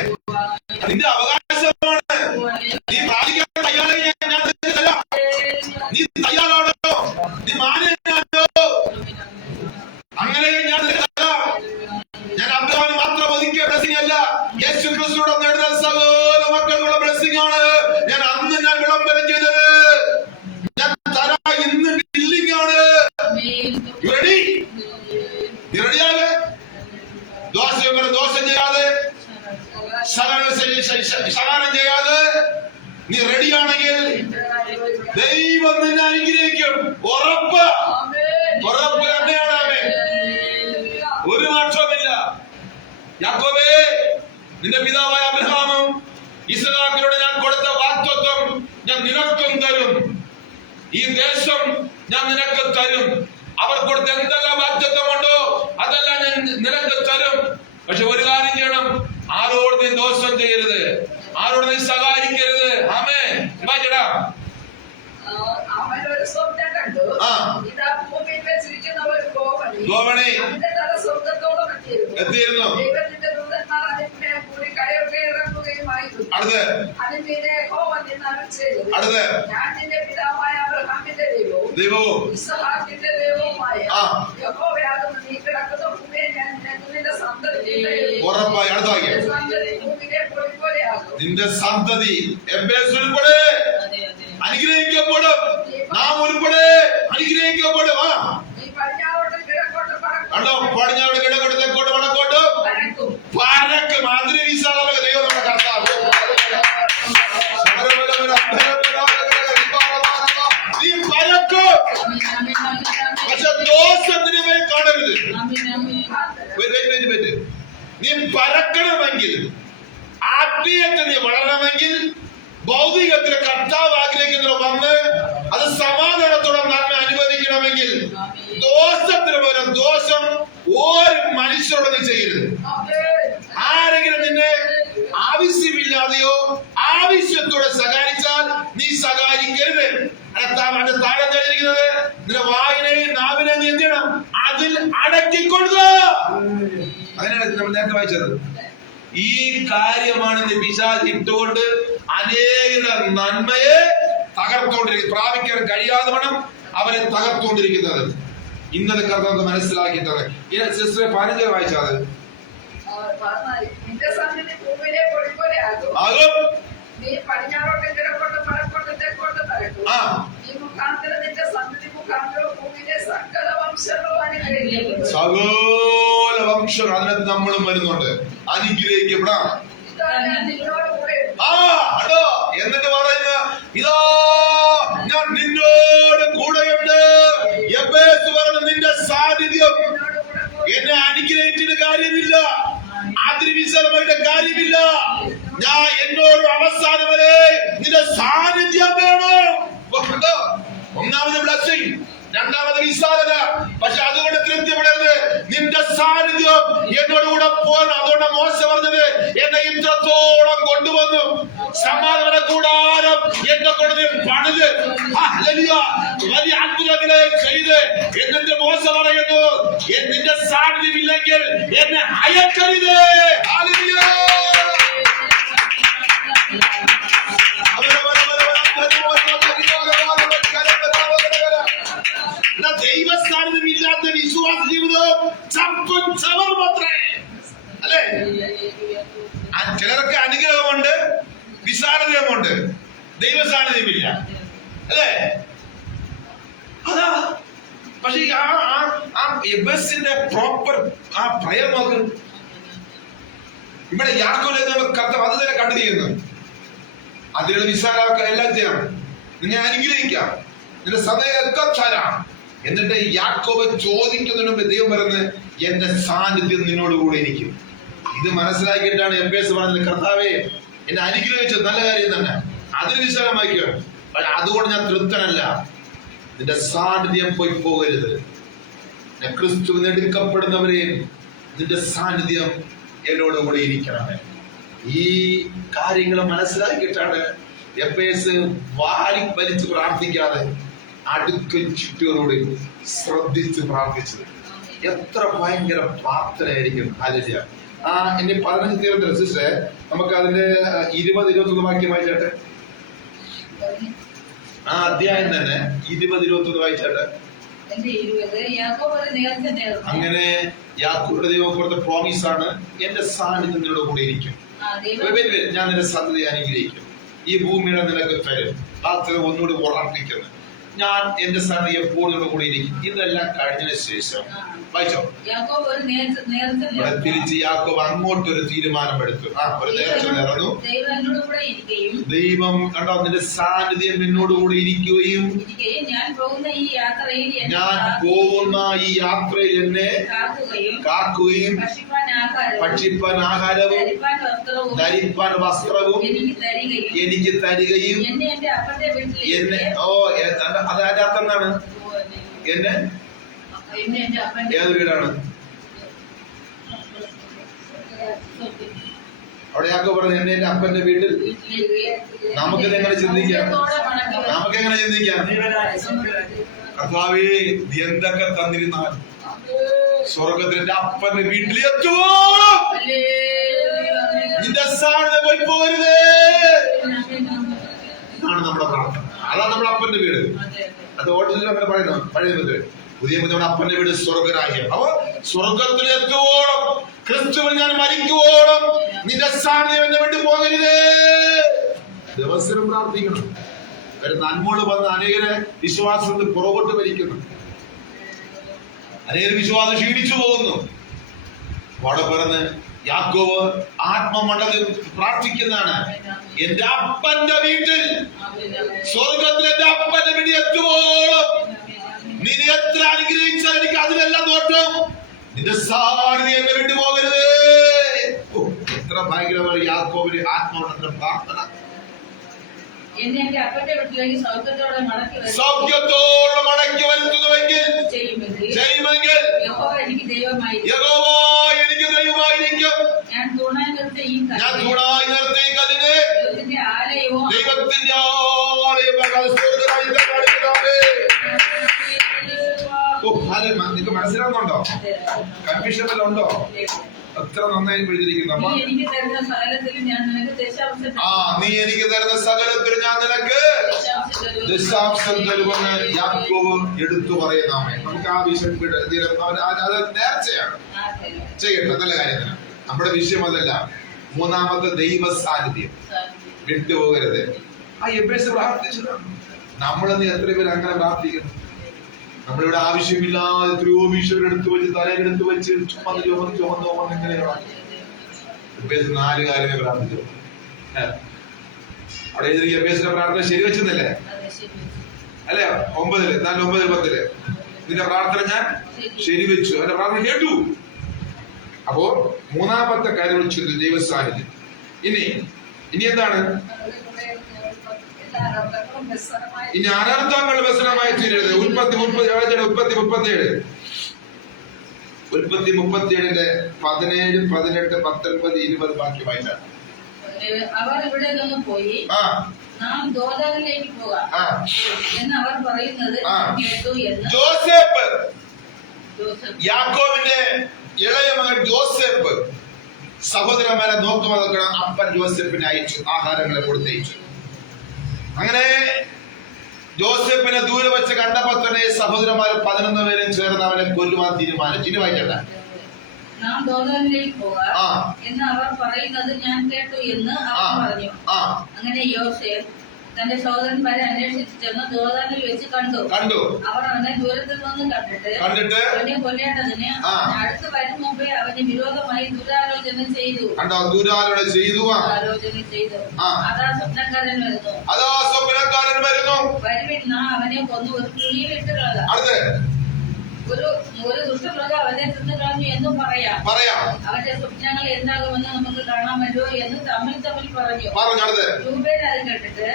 നിന്റെ അവകാശമാണ്. നീ പ്രാപിക്കാൻ തയ്യാറായി ഞാൻ നിനക്ക് തരാം. നീ തയ്യാറാണോ? നീ മാന്യനാണോ? അങ്ങനെ ഞാൻ നിനക്ക് തരാം. ഞാൻ അബ്രഹാമിന് മാത്രം ഒതുക്കിയ ബ്ലെസ്സിംഗ് അല്ല, യേശു ക്രിസ്തുവിടെ നേടുന്ന സകല മക്കൾക്കുള്ള ബ്ലെസ്സിംഗ് ആണ്. ഞാൻ അന്ന് ഞാൻ വിളംബരം ചെയ്തത്. ഞാൻ തരാ ഇന്ന് ബില്ലിംഗ് ആണ്. റെഡി? റെഡിയാകെ ദോഷം ചെയ്യാതെ, ശകാരം ചെയ്യാതെ നീ റെഡിയാണെങ്കിൽ ദൈവം നിന്നെ അനുഗ്രഹിക്കും. ഉറപ്പ് തന്നെയാണ്. അവൻ ഒരു മാറ്റവുമില്ല. യാക്കോബേ, നിന്റെ പിതാവായ അബ്രഹാമും ഇസ്ഹാക്കിനോട് ഞാൻ കൊടുത്ത വാഗ്ദത്തം ഞാൻ നിനക്കും തരും. ഈ ദേശം ഞാൻ നിനക്ക് തരും. അവർ കൊടുത്ത എന്തെല്ലാം വാഗ്ദത്തമുണ്ടോ അതെല്ലാം ഞാൻ നിനക്ക് തരും. പക്ഷെ ഒരു കാര്യം ചെയ്യണം, ആരോട് നീ ദോഷം ചെയ്യരുത്, ആരോട് നീ സഹായിക്കരുത്. ആമേൻ. വായിച്ചടാ. അവനൊരു സ്വപ്നം കണ്ടു. ഇതാ ഭൂമിയിൽ വെച്ചിരിക്കുന്ന ഒരു ഗോവണി, അതിന്റെ തല സ്വർഗത്തോളം എത്തിയിരുന്നു. ദൈവത്തിന്റെ ദൂതന്മാർ അതിന്റെ കൂടി കയറുകയും ഇറങ്ങുകയുമായിരുന്നു. അതിന്മീതെ യഹോവ നിന്ന് അരുളി ചെയ്തത്, ഞാൻ നിന്റെ പിതാവായ അബ്രഹാമിന്റെ ദൈവവും ഇസ്ഹാക്കിന്റെ ദൈവവുമായ യഹോവയാകുന്നു. നീ കിടക്കുന്ന ഭൂമിയെ ഞാൻ നിന്റെ സന്തതി ഉറപ്പായി. അടുത്ത വാക്യം, സന്തതി ഭൂമിയിലെ പൊടി പോലെയാകും. നിന്റെ സന്തതി ഉൾപ്പെടെ അനുഗ്രഹിക്കപ്പെടും. നാം ഉൾപ്പെടെ അനുഗ്രഹിക്കപ്പെടും. കണ്ടോ, പടിഞ്ഞാറ് കിഴക്കോട്ട് തെക്കോട്ട് വടക്കോട്ട് പരക്കും. അതിന് വിശാലമായ ദൈവം നമ്മുടെ കർത്താവ്. നീ പരക്കും, പക്ഷെ ദോഷത്തിന് പോയി കാണരുത്. നീ പരക്കണമെങ്കിൽ, ആത്മീയത്തിൽ നീ വളരണമെങ്കിൽ, ഭൗതികത്തിൽ കർത്താവ് ആഗ്രഹിക്കുന്ന വന്ന് അത് സമാധാനത്തോടെ നന്മ അനുഭവിക്കണമെങ്കിൽ ദോഷത്തിന് പകരം ദോഷം ഒരു മനുഷ്യരോട് നീ ചെയ്യരുത്. ആരെങ്കിലും നിന്നെ ആവശ്യമില്ലാതെയോ ആവശ്യത്തോടെ സഹായിച്ചാൽ നീ സഹായിക്കരുത്. അതിന്റെ താഴെ തന്നിരിക്കുന്നത് നിന്റെ വായിനെയും നാവിനെയും നീ എന്ത് ചെയ്യണം? അതിൽ അടക്കിക്കൊള്ളുക. അങ്ങനെയാണ് നമ്മൾ നേരത്തെ വായിച്ചത്. ഈ കാര്യമാണ് പിശാച് ഇട്ടുകൊണ്ട് അനേക നന്മയെ തകർത്തുകൊണ്ടിരിക്കുന്നത്. പ്രാപിക്കാൻ കഴിയാതെ വേണം അവരെ തകർത്തുകൊണ്ടിരിക്കുന്നത്. ഇന്നലെ കർത്താവ് മനസ്സിലാക്കിയിട്ടത്. ഈ സിസ്റ്ററെ 15 വായിച്ചത് ആകും. നീ പടിഞ്ഞാറോട്ട് കിഴക്കോട്ട് വടക്കോട്ട് തെക്കോട്ട് തരക്കും. ഈ മുഖാന്തരം നിന്റെ സന്തതി മുഖാന്തരം ഭൂമിയിലെ സകല വംശങ്ങളും അനുഗ്രഹിക്കപ്പെടും. സകല വംശങ്ങൾ അതിനകത്ത് നമ്മളും വരുന്നുണ്ട്. അനുഗ്രഹിക്കപ്പെടാം. എന്നിട്ട് പറയുന്ന ഇതാ ഞാൻ നിന്നോട് കൂടെയുണ്ട്. പറഞ്ഞ നിന്റെ സാന്നിധ്യം എന്നെ അനുഗ്രഹിച്ചിട്ട് കാര്യമില്ല, അതിന് വിശദമായിട്ട് കാര്യമില്ല. ഞാൻ എന്നോട് അവസാനം വരെ നിന്റെ സാന്നിധ്യം വേണം. ഒന്നാമത് ബ്ലെസ്സിംഗ്, രണ്ടാമത് വിശാലത. പക്ഷെ അതുകൊണ്ട് തൃപ്തിപ്പെടരുത്. നിന്റെ സാന്നിധ്യം എന്നോട് കൂടെ പോകണം. അതുകൊണ്ട് മോശ പറഞ്ഞത് എന്നെ ഇത്രത്തോളം കൊണ്ടുവന്നു. സമാധാന കൂടാരം എന്നെ കൊണ്ട് നീ പണിത് വലിയ അത്ഭുതങ്ങളെ ചെയ്ത് എന്നിട്ട് മോശ പറയുന്നു, നിന്റെ സാന്നിധ്യം ഇല്ലെങ്കിൽ എന്നെ അയക്കരുത്. ദൈവസ്ഥാനത്തും ഇല്ലാത്ത വിശ്വാസ ജീവിതം ചപ്പും ചവർ മാത്രമേ അല്ലേ? ചിലർക്ക് അനുഗ്രഹമുണ്ട്, വിശാലതയുമുണ്ട്, ദൈവസാന്നിധ്യമില്ല അല്ലേ? അതാ. പക്ഷെ ആ ബസിന്റെ പ്രോപ്പർ ആ പ്രയർ നോക്ക്. ഇവിടെ യാക്കോബിനെ കർത്താവ് അത് തന്നെ കണ്ടിരിക്കുന്നു. അതിലുള്ള വിശാലമൊക്കെ എല്ലാം ചെയ്യണം, നിന്നെ അനുഗ്രഹിക്കാം, നിന്റെ സമയമൊക്കെ തരാം. എന്നിട്ട് യാക്കോബ് ചോദിക്കുന്നതിന് മുമ്പ് ദൈവം പറയുന്നത് എന്റെ സാന്നിധ്യം നിന്നോട് കൂടെ ഇരിക്കും. ഇത് മനസ്സിലാക്കിയിട്ടാണ് എംബേസ് പറഞ്ഞത്, കർത്താവേ എന്നെ അനുഗ്രഹിച്ചത് നല്ല കാര്യം തന്നെ, അതിന് വിശാലമാക്കുക. അതുകൊണ്ട് ഞാൻ തൃപ്തനല്ല, നിന്റെ സാന്നിധ്യം പോയി പോകരുത്. ക്രിസ്തുവിന് എടുക്കപ്പെടുന്നവരെയും നിന്റെ സാന്നിധ്യം എന്നോട് കൂടെ ഇരിക്കണമേ. ഈ കാര്യങ്ങൾ മനസ്സിലാക്കിയിട്ടാണ് എംബേസ് വാരി വലിച്ച് പ്രാർത്ഥിക്കാതെ അടുക്കും ചുറ്റുകളോട് ശ്രദ്ധിച്ച് പ്രാർത്ഥിച്ചത്. എത്ര ഭയങ്കര പ്രാർത്ഥനയായിരിക്കും. ആലോചിക്കുക. ഇനി 15 തീയതി സിസ്റ്ററെ നമുക്ക് അതിന്റെ 20-21 വാക്യം വായിച്ചാട്ടെ. ആ അധ്യായം തന്നെ 20-21 വായിച്ചാട്ടെ. അങ്ങനെ യാക്കോബിന്റെ ദൈവം കൊടുത്ത പ്രോമിസ് ആണ്, എന്റെ സാന്നിധ്യം നിങ്ങളുടെ കൂടെ ഇരിക്കും, ഞാൻ നിന്റെ സന്തതി അനുഗ്രഹിക്കും, ഈ ഭൂമിയുടെ നിനക്ക് തരും. രാത്രി ഒന്നുകൂടി ഉറപ്പിക്കുന്നു, ഞാൻ എന്റെ സന്ധി എപ്പോഴും കൂടെ ഇരിക്കും. ഇതെല്ലാം കഴിഞ്ഞതിന് ശേഷം വായിച്ചോ, തിരിച്ച് യാക്കോബ് അങ്ങോട്ടൊരു തീരുമാനമെടുത്തു. ഒരു നേർച്ച നേർന്നു. ദൈവം കണ്ടോ, നിന്റെ സാന്നിധ്യം എന്നോടുകൂടി ഇരിക്കുകയും ഞാൻ പോകുന്ന ഈ യാത്രയിൽ എന്നെ കാക്കുകയും ഭക്ഷിപ്പാൻ ആഹാരവും ധരിപ്പാൻ വസ്ത്രവും എനിക്ക് തരികയും എന്നെ അതിന്റെ അർത്ഥം എന്താണ്? എന്നെ ഏത് വീടാണ്? അവിടെ യാക്കോബ് പറഞ്ഞു എന്നെ എന്റെ അപ്പന്റെ വീട്ടിൽ. നമുക്കെങ്ങനെ ചിന്തിക്കാം? കർത്താവേ എന്തൊക്കെ തന്നിരുന്നാൽ സ്വർഗത്തിന്റെ അപ്പന്റെ വീട്ടിൽ എത്തുവോളം നിന്റെ സാന്നിധ്യം പോയി പോകരുതേ എന്നാണ് നമ്മുടെ പ്രാർത്ഥന. അതാണ് നമ്മുടെ അപ്പന്റെ വീട്. അത് ഓട്ടത്തിൽ അങ്ങനെ പറയുന്നു. പഴയ നിയമത്തിൽ, പുതിയ നിയമത്തിൽ അപ്പന്റെ വീട് സ്വർഗരാജ്യം. അപ്പൊ സ്വർഗത്തിൽ എത്തുവോളം, ക്രിസ്തുവിൽ ഞാൻ മരിക്കുവോളം നിന്റെ സാന്നിധ്യം എന്നെ വിട്ടു പോകരുതേ. ദിവസവും പ്രാർത്ഥിക്കണം. ഒരു നന്മോട് വന്ന് അനേകരെ വിശ്വാസത്തിൽ പുറകോട്ട് വലിക്കുന്നു, അനേകർ വിശ്വാസം ക്ഷീണിച്ചു പോകുന്നു. അവിടെ പറഞ്ഞ് യാക്കോബ് ആത്മമണ്ഡലത്തിൽ പ്രാർത്ഥിക്കുന്നതാണ്, എന്റെ അപ്പന്റെ വീട്ടിൽ, സ്വർഗത്തിൽ എന്റെ അപ്പന്റെ വീട്ടിൽ എത്തുവോളം നീ എത്ര അനുഗ്രഹിച്ചാൽ എനിക്ക് അതിലെല്ലാം നോട്ടം, നിന്റെ സാന്നിധ്യം എന്നെ വിട്ടു പോകരുത്. എത്ര ഭയങ്കരമായ യാക്കോബിന്റെ ആത്മമണ്ഡലത്തിന്റെ പ്രാർത്ഥന. സൗഖ്യത്തോടെ മടക്കി വരുത്തുന്നുവെങ്കിൽ ചെയ്യുമെങ്കിൽ യഹോവ എനിക്ക് ദൈവമായിരിക്കും. ഞാൻ തൂണായി നിർത്തിയ ഈ കല്ലിനെ ദൈവത്തിന്റെ ആലയം നിങ്ങൾക്ക് മനസ്സിലാവുന്നുണ്ടോ? കൺഫ്യൂഷൻ ഉണ്ടോ? അത്ര നന്നായി എഴുതിയിരിക്കുന്നു. അപ്പൊ നീ എനിക്ക് തരുന്ന സകലത്തിലും ഞാൻ നിനക്ക് ദശാംശം തരുമെന്ന് യാക്കോബ് എടുത്തു പറയുന്നേ. നമുക്ക് ആ വിഷയം അത് നേർച്ചയാണ്, ചെയ്യട്ടെ, നല്ല കാര്യത്തിന്. നമ്മുടെ വിഷയം അതല്ല. മൂന്നാമത്തെ ദൈവ സാന്നിധ്യം വിട്ടുപോകരുത്. എബേസ് പ്രാർത്ഥിച്ചതാണ്. നമ്മളെന്ന് എത്ര പേര് അങ്ങനെ പ്രാർത്ഥിക്കുന്നു? നമ്മളിവിടെ ആവശ്യമില്ലാതെ എത്രയോ വിഷയം എടുത്തു വെച്ച് തലയിലെടുത്ത് വെച്ച് ചുമന്ന് ഇങ്ങനെയാണ്. 4 കാര്യമേ പ്രാർത്ഥിച്ചു. അവിടെ എഴുതിയ എബേസിന്റെ പ്രാർത്ഥന ശരിവെച്ചെന്നല്ലേ? അല്ലേ? 9, 10 നിന്റെ പ്രാർത്ഥന ഞാൻ ശരിവെച്ചു, എന്റെ പ്രാർത്ഥന കേട്ടു. അപ്പോ മൂന്നാമത്തെ കാര്യം വിളിച്ചത് ദൈവസാന്നിധ്യം. ഇനി എന്താണ്? ഇനി അനർത്ഥങ്ങൾ വ്യസനമായി തീരരുത്. ഉൽപ്പത്തി 37 17 17, 18, 19, 20 വാക്യമായിട്ടാണ്. അവർ ഇവിടെ നിന്ന് പോയി നാം ദോതാനിലേക്ക് പോകാം എന്ന് അവർ പറയുന്നത് കേട്ടു എന്ന് ജോസഫ്, യാക്കോബിന്റെ ഇളയ മകൻ ജോസഫ് സഹോദരന്മാരെ നോക്കുമെന്നൊക്കെ അപ്പൻ ജോസഫിനെ അയച്ചു, ആഹാരങ്ങളെ കൊടുത്തയച്ചു. അങ്ങനെ ജോസഫിനെ ദൂരെ വെച്ച് കണ്ടപ്പോ തന്നെ സഹോദരന്മാർ 11 പേരും ചേർന്ന് അവനെ കൊല്ലുവാൻ തീരുമാനിച്ചു. ഇനി വായിക്കട്ടെ. നാം ദോതാനിലേക്ക് പോകാം എന്ന് അവർ പറയുന്നത് ഞാൻ കേട്ടു എന്ന് അവൻ പറഞ്ഞു. അങ്ങനെ യോസേഫ് തന്റെ സഹോദരന്മാരെ അന്വേഷിച്ച് ചെന്ന് ദോതാനിൽ വെച്ച് കണ്ടു. അവർ അവനെ ദൂരത്തിൽ നിന്ന് കണ്ടിട്ട് അവനെ കൊല്ലേണ്ടതിന് അടുത്ത് വരും മുമ്പേ അവന് വിരോധമായി ദുരാലോചന ചെയ്തു. അതാ സ്വപ്നക്കാരൻ വരുന്നു. വരുവിൻ, നാം അവനെ കൊന്നു ഒരു കുഴിയിലിട്ട് കളക. ഒരു ദുഷ്ടമൃഗം അവനെ തിന്നു കളഞ്ഞു എന്നും പറയാം. അവന്റെ സ്വപ്നങ്ങൾ എന്താകുമെന്ന് നമുക്ക് കാണാമല്ലോ എന്ന് തമ്മിൽ പറഞ്ഞു. രൂപേൻ അത് കേട്ടിട്ട്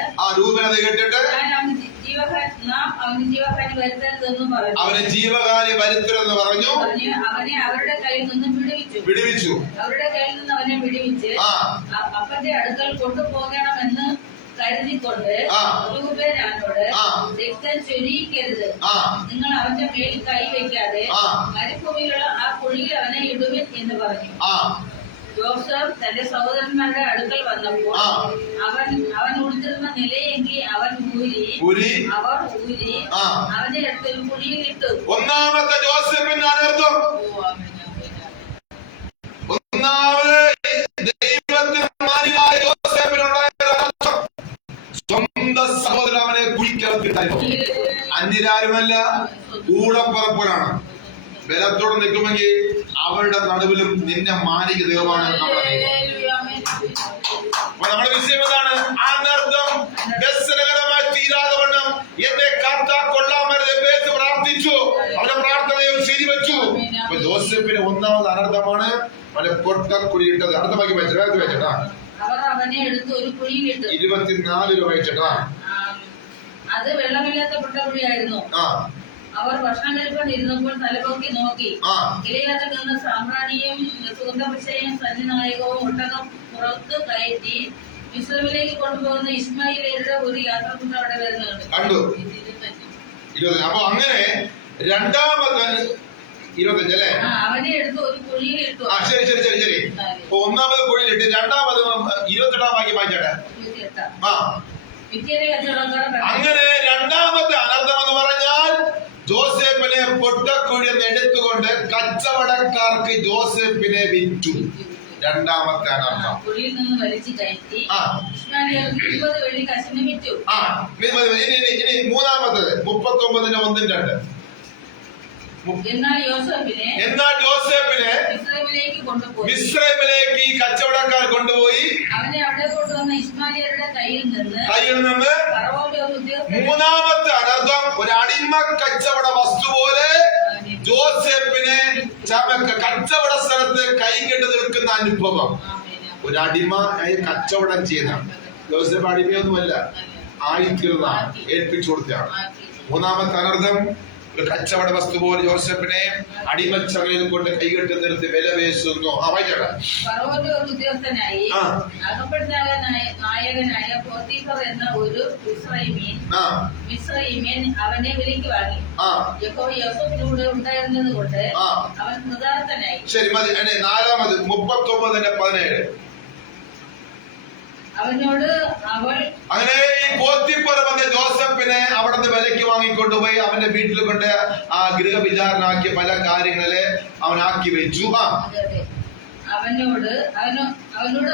നാം അവന് ജീവഹാനി വരുത്തരുതെന്ന് പറഞ്ഞു. അവനെ അവരുടെ കയ്യിൽ നിന്ന് വിടുവിച്ചു. അവരുടെ കയ്യിൽ നിന്ന് അവനെ വിടുവിച്ച് അപ്പന്റെ അടുക്കൽ കൊണ്ടുപോകണമെന്ന് കരുതിക്കൊണ്ട് രൂപേനോട് രക്തം ചൊരിയിക്കരുത്, നിങ്ങൾ അവന്റെ മേൽ കൈവയ്ക്കാതെ മരുഭൂമിയിലുള്ള ആ കുഴിയിൽ അവനെ ഇടുവിൻ എന്ന് പറഞ്ഞു. ജോസഫ് തന്റെ സഹോദരന്മാരുടെ അടുക്കൽ വന്നപ്പോൾ അവൻ ഉടുത്തിരുന്ന നിലയെങ്കിൽ അവർ ഊരി അവന്റെ അടുത്ത് കുഴിയിലിട്ടു. ഒന്നാമത്തെ ജോസഫിന്റെ അനർത്ഥം, സ്വന്തം സഹോദരൻ അവനെ കുഴിക്കകത്തിട്ടായിരുന്നു. അന്യരാരുമല്ല, കൂടപ്പറപ്പുകളാണ്. ബലത്തോടെ നിൽക്കുമെങ്കിൽ അവരുടെ നടുവിലും നിന്നെ മാനിക ദൈവമാണ് നമ്മുടെ ദൈവം. നമ്മുടെ വിഷയം എന്താണ്? അനർത്ഥം വ്യസനകരമായി തീരാതെ വണ്ണം എന്നെ കാത്താ കൊള്ളാമരുത് പ്രാർത്ഥിച്ചു. അവന്റെ പ്രാർത്ഥനയും ശരിവെച്ചു. അപ്പൊ ജോസഫിന് ഒന്നാമത് അനർത്ഥമാണ് അവനെ പൊട്ടക്കുഴിയിട്ടത്. അർത്ഥമാക്കി വെച്ചേട്ടാ. അവർ അവനെ എടുത്ത് ഒരു കുഴിയിലിട്ടു. 24 രൂപ വെച്ചിട്ടാ. അത് വെള്ളമില്ലാത്ത പൊട്ടക്കുഴിയായിരുന്നു. അവർ ഭക്ഷണം കഴിക്കൊണ്ടിരുന്നപ്പോൾ തലപൊക്കി നോക്കി. ഗിലെയാദിൽ നിന്ന് സാമ്രാണിയും സുഗന്ധപുഷ്പയും സന്നിനായകവും ഒട്ടകം പുറത്ത് കയറ്റി മിസ്രൈമിലേക്ക് കൊണ്ടുപോകുന്ന ഇസ്മായിലരുടെ ഒരു യാത്രക്കുണ്ട് അവിടെ വരുന്നുണ്ട്. കണ്ടു. അപ്പൊ അങ്ങനെ രണ്ടാമത് 25 അല്ലേ? അവനെ എടുത്ത് ഒരു കുഴിയിലിട്ടു. ശരി. ഒന്നാമത് കുഴിയിലിട്ട് രണ്ടാമത് 28 വാക്യം. അങ്ങനെ രണ്ടാമത്തെ അനർത്ഥം എന്ന് പറഞ്ഞാൽ ജോസഫിനെ പൊട്ടക്കുഴിയിൽ നിന്ന് എടുത്തുകൊണ്ട് കച്ചവടക്കാർക്ക് ജോസഫിനെ വിറ്റു. രണ്ടാമത്തെ അനർത്ഥം. കുഴിയിൽ നിന്ന് വലിച്ചു കയറ്റി ഇസ്മായിലിയർക്ക് 20 വെള്ളി കശിന് വിറ്റു. ഇനി മൂന്നാമത്തത് 39:1-2. എന്നാൽ യോസേഫിനെ മിസ്രൈമിലേക്ക് ഈ കച്ചവടക്കാർ കൊണ്ടുപോയി അവനെ അവിടെ കൊണ്ടുവന്ന ഇസ്മായിലിയരുടെ കയ്യിൽ നിന്ന്. മൂന്നാമത്തെ അനർത്ഥം, ഒരു അടിമ കച്ചവട വസ്തു പോലെ ജോസഫിനെ കച്ചവട സ്ഥലത്ത് കൈകെട്ട് നിൽക്കുന്ന അനുഭവം. ഒരു അടിമ കച്ചവടം ചെയ്ത ജോസഫ് അടിമയൊന്നുമല്ല, ആയിത്തീർന്നതാണ്, ഏൽപ്പിച്ചു കൊടുത്തതാണ്. മൂന്നാമത്തെ അനർത്ഥം, ഒരു കച്ചവട വസ്തു പോലെ ജോസഫിനെ അടിമച്ചകയിൽ കൊണ്ട് കൈകെട്ടി നിർത്തി വില പേശുന്നു. ഫറവോന്റെ ഒരു ഉദ്യോഗസ്ഥനായി നായകനായ പോത്തിഫർ എന്ന ഒരു മിസ്രയീമ്യൻ അവനെ വിലയ്ക്ക് വാങ്ങി. യഹോവ യോസേഫിലൂടെ ഉണ്ടായിരുന്നത് കൊണ്ട് അവൻ കൃതാർത്ഥനായി. ശരി, മതി. നാലാമത് 39:17. അവനോട് അവൾ അങ്ങനെ ഈ പോത്തിഫർ വന്ന ജോസഫിനെ അവിടുന്ന് വിലയ്ക്ക് വാങ്ങിക്കൊണ്ടുപോയി അവന്റെ വീട്ടിൽ കൊണ്ട് ആ ഗൃഹവിചാരണാക്കിയ പല കാര്യങ്ങളിലെ അവനാക്കി വെച്ചു. അവനോട്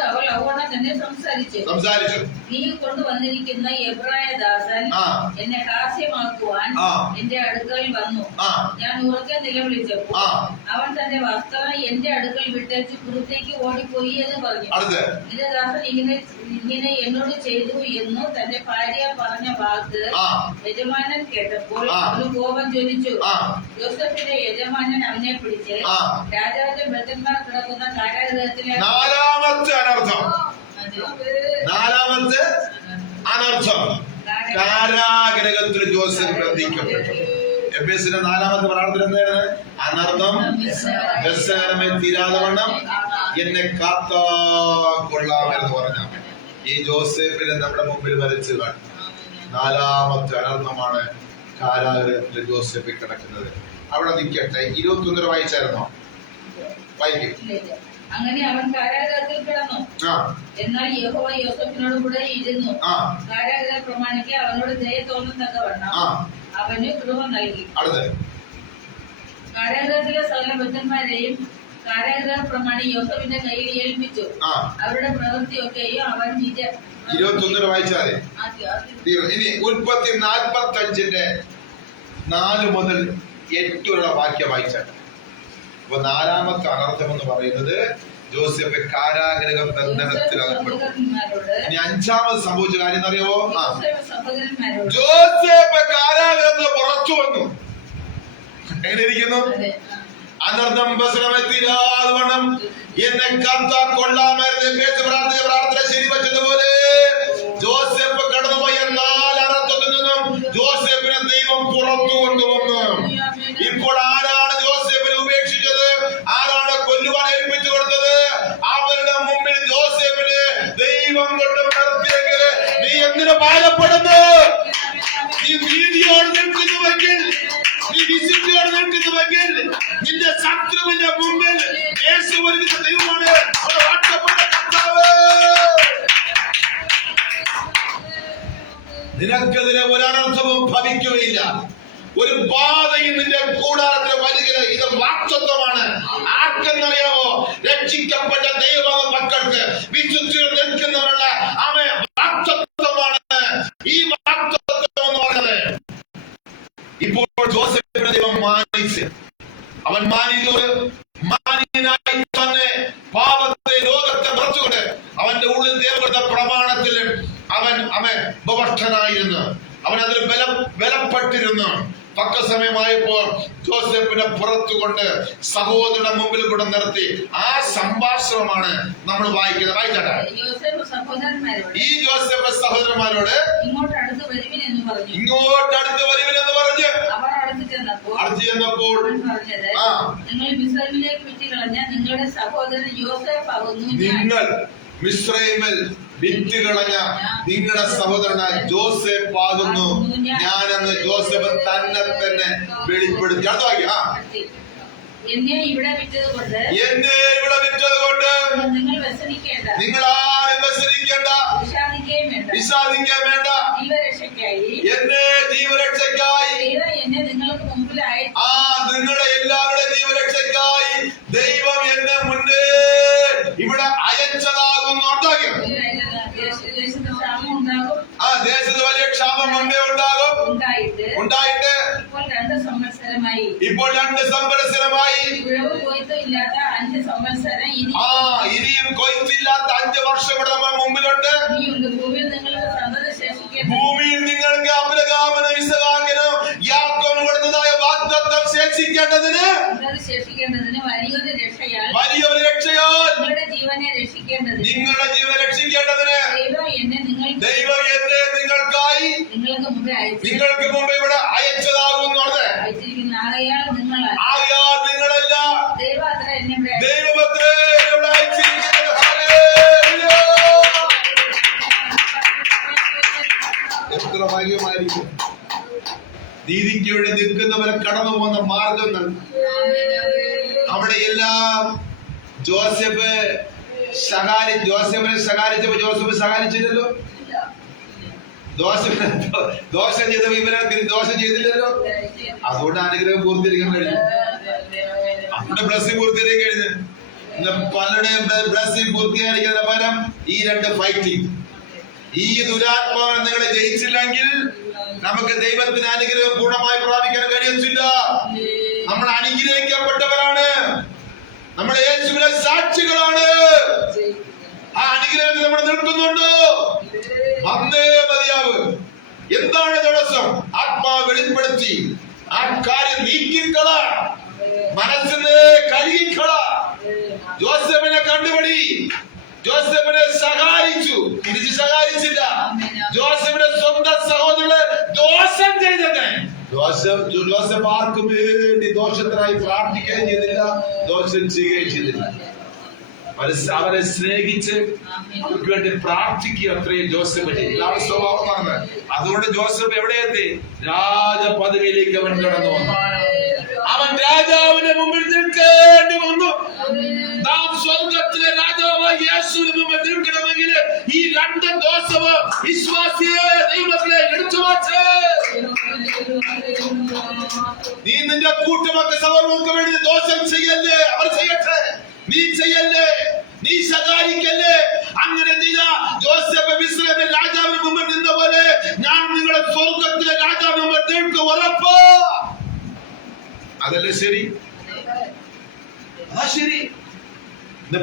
അവൾ അവോടെ തന്നെ സംസാരിച്ചു. നീ കൊണ്ടുവന്നിരിക്കുന്ന എബ്രായദാസൻ എന്നെ ഹാസ്യമാക്കുവാൻ എന്റെ അടുക്കൽ വന്നു. ഞാൻ ഉറക്കെ നിലവിളിച്ചപ്പോൾ അവൻ തന്റെ വസ്ത്രം എന്റെ അടുക്കൽ വിട്ടേച്ച് പുറത്തേക്ക് ഓടിപ്പോയി എന്ന് പറഞ്ഞു. നിന്റെ ദാസൻ ഇങ്ങനെ എന്നോട് ചെയ്തു എന്നു തന്റെ ഭാര്യ പറഞ്ഞ വാക്ക് യജമാനൻ കേട്ടപ്പോൾ അവന് കോപം ജ്വലിച്ചു. യോസേഫിന്റെ യജമാനൻ അവനെ പിടിച്ച് രാജാവിന്റെ ഭൃത്യന്മാർ കിടക്കുന്ന കാരാഗൃഹത്തിലെ. നാലാമത്തെ അനർത്ഥം, കാരാഗ്രഹത്തിൽ ജോസഫ് ബന്ധിക്കപ്പെട്ടു. എഫേസിന്റെ 4ാമത്തെ പ്രാർത്ഥന എന്തായിരുന്നു? അനർത്ഥം വ്യസനകരമായി തീരാതെ വണ്ണം എന്നെ കാത്തുകൊള്ളാമെന്ന് പറഞ്ഞ ഈ ജോസഫിനെ നമ്മുടെ മുമ്പിൽ വരച്ച് കാണും. 4ാമത്തെ അനർത്ഥമാണ് കാരാഗ്രഹത്തിൽ ജോസഫ് കിടക്കുന്നത്. അവിടെ നിൽക്കട്ടെ. 21 വായിച്ചായിരുന്നോ? വായിക്കും. അങ്ങനെ അവൻ കാരാഗ്രഹത്തിൽ കിടന്നു. എന്നാൽ യഹോവ യോസേഫിനോട് കൂടെ ഇരുന്നു. കാരാഗ്രഹം പ്രമാണിക്ക് അവനോട് ദയ തോന്നത്തക്കവണ്ണം അവന് കൃപ നൽകി. കാരാഗ്രഹത്തിലെ സകല ഭൃത്യന്മാരെയും കാരാഗ്രഹ പ്രമാണി യോസേഫിന്റെ കയ്യിൽ ഏൽപ്പിച്ചു. അവരുടെ പ്രവൃത്തിയൊക്കെയും അവൻ 21 വായിച്ചാൽ ഇനി ഉൽപ്പത്തി 45-ന്റെ 4 മുതൽ 8 വരെ വാക്യം വായിച്ചാൽ. അപ്പൊ 4-ാമത്തെ അനർത്ഥം എന്ന് പറയുന്നത് ജോസഫ് കാരാഗ്രഹ ബന്ധനത്തിലകപ്പെട്ടു. ഇനി 5-ാമത് സംഭവിച്ച കാര്യം എന്നറിയാവോ? ജോസഫ് കാരാഗ്രഹത്തിൽ പുറത്തു വന്നു. എങ്ങനെ ഇരിക്കുന്നു? അനർത്ഥം ബസലമെത്തിയില്ലാതെ വണ്ണം എന്നെ കാത്താൽ കൊള്ളാമായിരുന്നു പ്രാർത്ഥന ശരിവച്ചതുപോലെ ജോസഫ് കടന്നുപോയ 4 അനർത്ഥത്തിൽ നിന്നും ജോസഫിനെ ദൈവം പുറത്തു കൊണ്ടുവന്നു. ഇപ്പോൾ ആരാണ് ജോസഫിനെ ഉപേക്ഷിച്ചത്? ആരാണ് കൊല്ലുവാൻ ഏൽപ്പിച്ചു കൊടുത്തത്? അവരുടെ മുമ്പിൽ ജോസഫിനെ ദൈവം കൊണ്ട് നിർത്തിയെങ്കിൽ നീ എന്തിനു ഭാരപ്പെടുന്നു? നീ നീതിയോട് നിൽക്കുന്നുവെങ്കിൽ, നീ വിശുദ്ധിയോട് നിൽക്കുന്നുവെങ്കിൽ നിന്റെ ശത്രുവിന്റെ മുമ്പിൽ യേശു ഒരുക്കുന്ന ദൈവമാണ്. നിനക്കെതിരെ ഒരനർത്ഥവും ഭവിക്കുകയില്ല. ഒരു ബാധയും നിന്റെ കൂടാരത്തിൽ വരികയില്ല. ഇത് വാക്തത്വമാണ്. ആർക്കെന്നറിയാമോ? രക്ഷിക്കപ്പെട്ട ദൈവ മക്കൾക്ക്, വിശുദ്ധിയിൽ നിൽക്കുന്നവരുടെ അവൻ വാക്തത്വമാണ്. ഈ വാക്തത്വം എന്ന് പറയുന്നത് ഇപ്പോൾ ജോസഫിനെ ദൈവം മാനിച്ച്, അവൻ മാന്യനായി തന്നെ പാപത്തെ ലോകത്തെ മറച്ചുകൊണ്ട് അവന്റെ ഉള്ളിൽ ദൈവങ്ങളുടെ പ്രമാണത്തിൽ അവൻ ഉപഭക്ഷനായിരുന്നു. അവൻ അതിൽ ബലപ്പെട്ടിരുന്നു. പക്ക സമയമായപ്പോൾ ജോസഫിനെ പുറത്തുകൊണ്ട് സഹോദരന്റെ മുമ്പിൽ കൂടെ നിർത്തി. ആ സംഭാഷണമാണ് നമ്മൾ വായിക്കുന്നത്. വായിക്കട്ടെ. ഈ ജോസഫ് സഹോദരന്മാരോട് ഇങ്ങോട്ട് അടുത്ത് വരുവിനെന്ന് പറഞ്ഞ് അടുത്ത് ചെന്നപ്പോൾ നിങ്ങൾ മിസ്രൈമിലേക്ക് വിറ്റുകളഞ്ഞ നിങ്ങളുടെ സഹോദരൻ യോസേഫ് ആകുന്നു. നിങ്ങൾ മിസ്രൈമിൽ വിറ്റുകളഞ്ഞ നിങ്ങളുടെ സഹോദരനായ ജോസഫ് ആകുന്നു ഞാനെന്ന് ജോസഫ് തന്നെ വെളിപ്പെടുത്തി. എന്നെ ഇവിടെ വിറ്റതുകൊണ്ട് നിങ്ങൾ ആരും വ്യസനിക്കേണ്ട, വിഷാദിക്കാൻ വേണ്ട. എന്നെ ജീവരക്ഷയ്ക്കായി, നിങ്ങളുടെ എല്ലാവരുടെ ജീവരക്ഷയ്ക്കായി ദൈവം എന്നെ മുന്നേ ഇവിടെ അയച്ചതാകുന്നു. ദേശത്ത് വലിയ ക്ഷാമം മുമ്പേ ഉണ്ടായിട്ട് ഇപ്പോൾ 2 സംവത്സരമായി ഇനിയും കൊയ്ത്തില്ലാത്ത 5 വർഷം ഇവിടെ നമ്മുടെ മുമ്പിലുണ്ട്. ഭൂമിയിൽ നിങ്ങൾക്ക് അബ്രഹാമിനും ഇസ്ഹാക്കിനും യാക്കോബിനും കൊടുത്തതായ വാഗ്ദത്തം ശേഷിക്കേണ്ടതിന് വലിയൊരു രക്ഷയാൽ നിങ്ങളുടെ ജീവനെ രക്ഷിക്കേണ്ടതിന് ദൈവം എന്നെ നിങ്ങൾക്കായി നിങ്ങൾക്ക് മുമ്പ് ഇവിടെ അയച്ചതാകുന്നു. ആകയാൽ നിങ്ങളല്ല ദൈവമത്രേ ഇവിടെ അയച്ചിരിക്കുന്നത്. എത്ര ഭാഗ്യമായിരിക്കും നീതിക്ക് വേണ്ടി നിൽക്കുന്നവരെ കടന്നു പോകുന്ന മാർഗങ്ങൾ. അവിടെയെല്ലാം ജോസഫിനെ ശകാരിച്ചപ്പോ ജോസഫ് ശകാരിച്ചില്ലല്ലോ. ദോഷം ചെയ്തപ്പോ ഇവരെ ദോഷം ചെയ്തില്ലല്ലോ. അതുകൊണ്ട് അനുഗ്രഹം പൂർത്തീകരിക്കാൻ കഴിഞ്ഞു. അവരുടെ ബ്ലസ്സിംഗ് പൂർത്തീകരിക്കാൻ കഴിഞ്ഞു. പലരുടെയും ബ്ലസ്സിംഗ് പൂർത്തീകരിക്കുന്ന പകരം ഈ 2 ഫൈറ്റിംഗ്, ഈ ദുരാത്മാവിനെ നിങ്ങളെ ജയിച്ചില്ലെങ്കിൽ നമുക്ക് ദൈവത്തിന് അനുഗ്രഹം പൂർണ്ണമായി പ്രാപിക്കാൻ കഴിയത്തില്ല. നമ്മൾ അനുഗ്രഹിക്കപ്പെട്ടവരാണ്. നമ്മൾ യേശുവിന്റെ സാക്ഷികളാണ്. ആ അനുഗ്രഹത്തിൽ നമ്മൾ നിൽക്കുന്നുണ്ടോ? വന്നേ മതിയാവ്. എന്താണ് തടസ്സം? ആത്മാവ് വെളിപ്പെടുത്തി ആ കാര്യം നീക്കിക്കള, മനസ്സിന് കഴുകിക്കള. ജോസഫിനെ കണ്ടുപിടി. ജോസഫിനെ സഹായിച്ചു, തിരിച്ച് സഹായിച്ചില്ല. ജോസഫിന്റെ സ്വന്തം സഹോദരന് ദോഷം ചെയ്തത്. ജോസഫ് ആർക്കും വേണ്ടി ദോഷത്തിനായി പ്രാർത്ഥിക്കുകയും ചെയ്തില്ല, ദോഷം ചെയ്യുകയും ചെയ്തില്ല. അവരെ സ്നേഹിച്ച് അവർക്ക് വേണ്ടി പ്രാർത്ഥിക്കുക. അത്രയും ജോസഫ് എല്ലാവരുടെ സ്വഭാവമാണ്. അതുകൊണ്ട് ജോസഫ് എവിടെ എത്തി? രാജപദവിയിലേക്ക് അവൻ കടന്നു വന്നു. അവൻ രാജാവിന്റെ മുമ്പിൽ നിൽക്കേണ്ടി വന്നു. നാം സ്വർഗത്തിലെ രാജാവ് യേശുവിന് മുമ്പിൽ നിൽക്കണമെങ്കിൽ ഈ 2 ജോസഫ് വിശ്വാസിയെ ദൈവത്തിലെ എടുത്തു മാറ്റ്. നീ നിന്റെ നിന്റെ കൂട്ടുമൊക്കെ സഹോദരങ്ങൾക്ക് വേണ്ടി ദോഷം ചെയ്യല്ലേ, അവർ ചെയ്യട്ടെ, നീ ചെയ്യല്ലേ, നീ ശകാരിക്കല്ലേ. അങ്ങനെ ചെയ്ത ജോസഫ് മിസ്രൈമിലെ രാജാവിന് മുമ്പിൽ നിന്ന പോലെ ഞാൻ നിങ്ങളെ സ്വർഗത്തിലെ രാജാവിന് മുമ്പിൽ നിങ്ങൾക്ക് ഉറപ്പ്. അതല്ലേ ശരി? ശരി.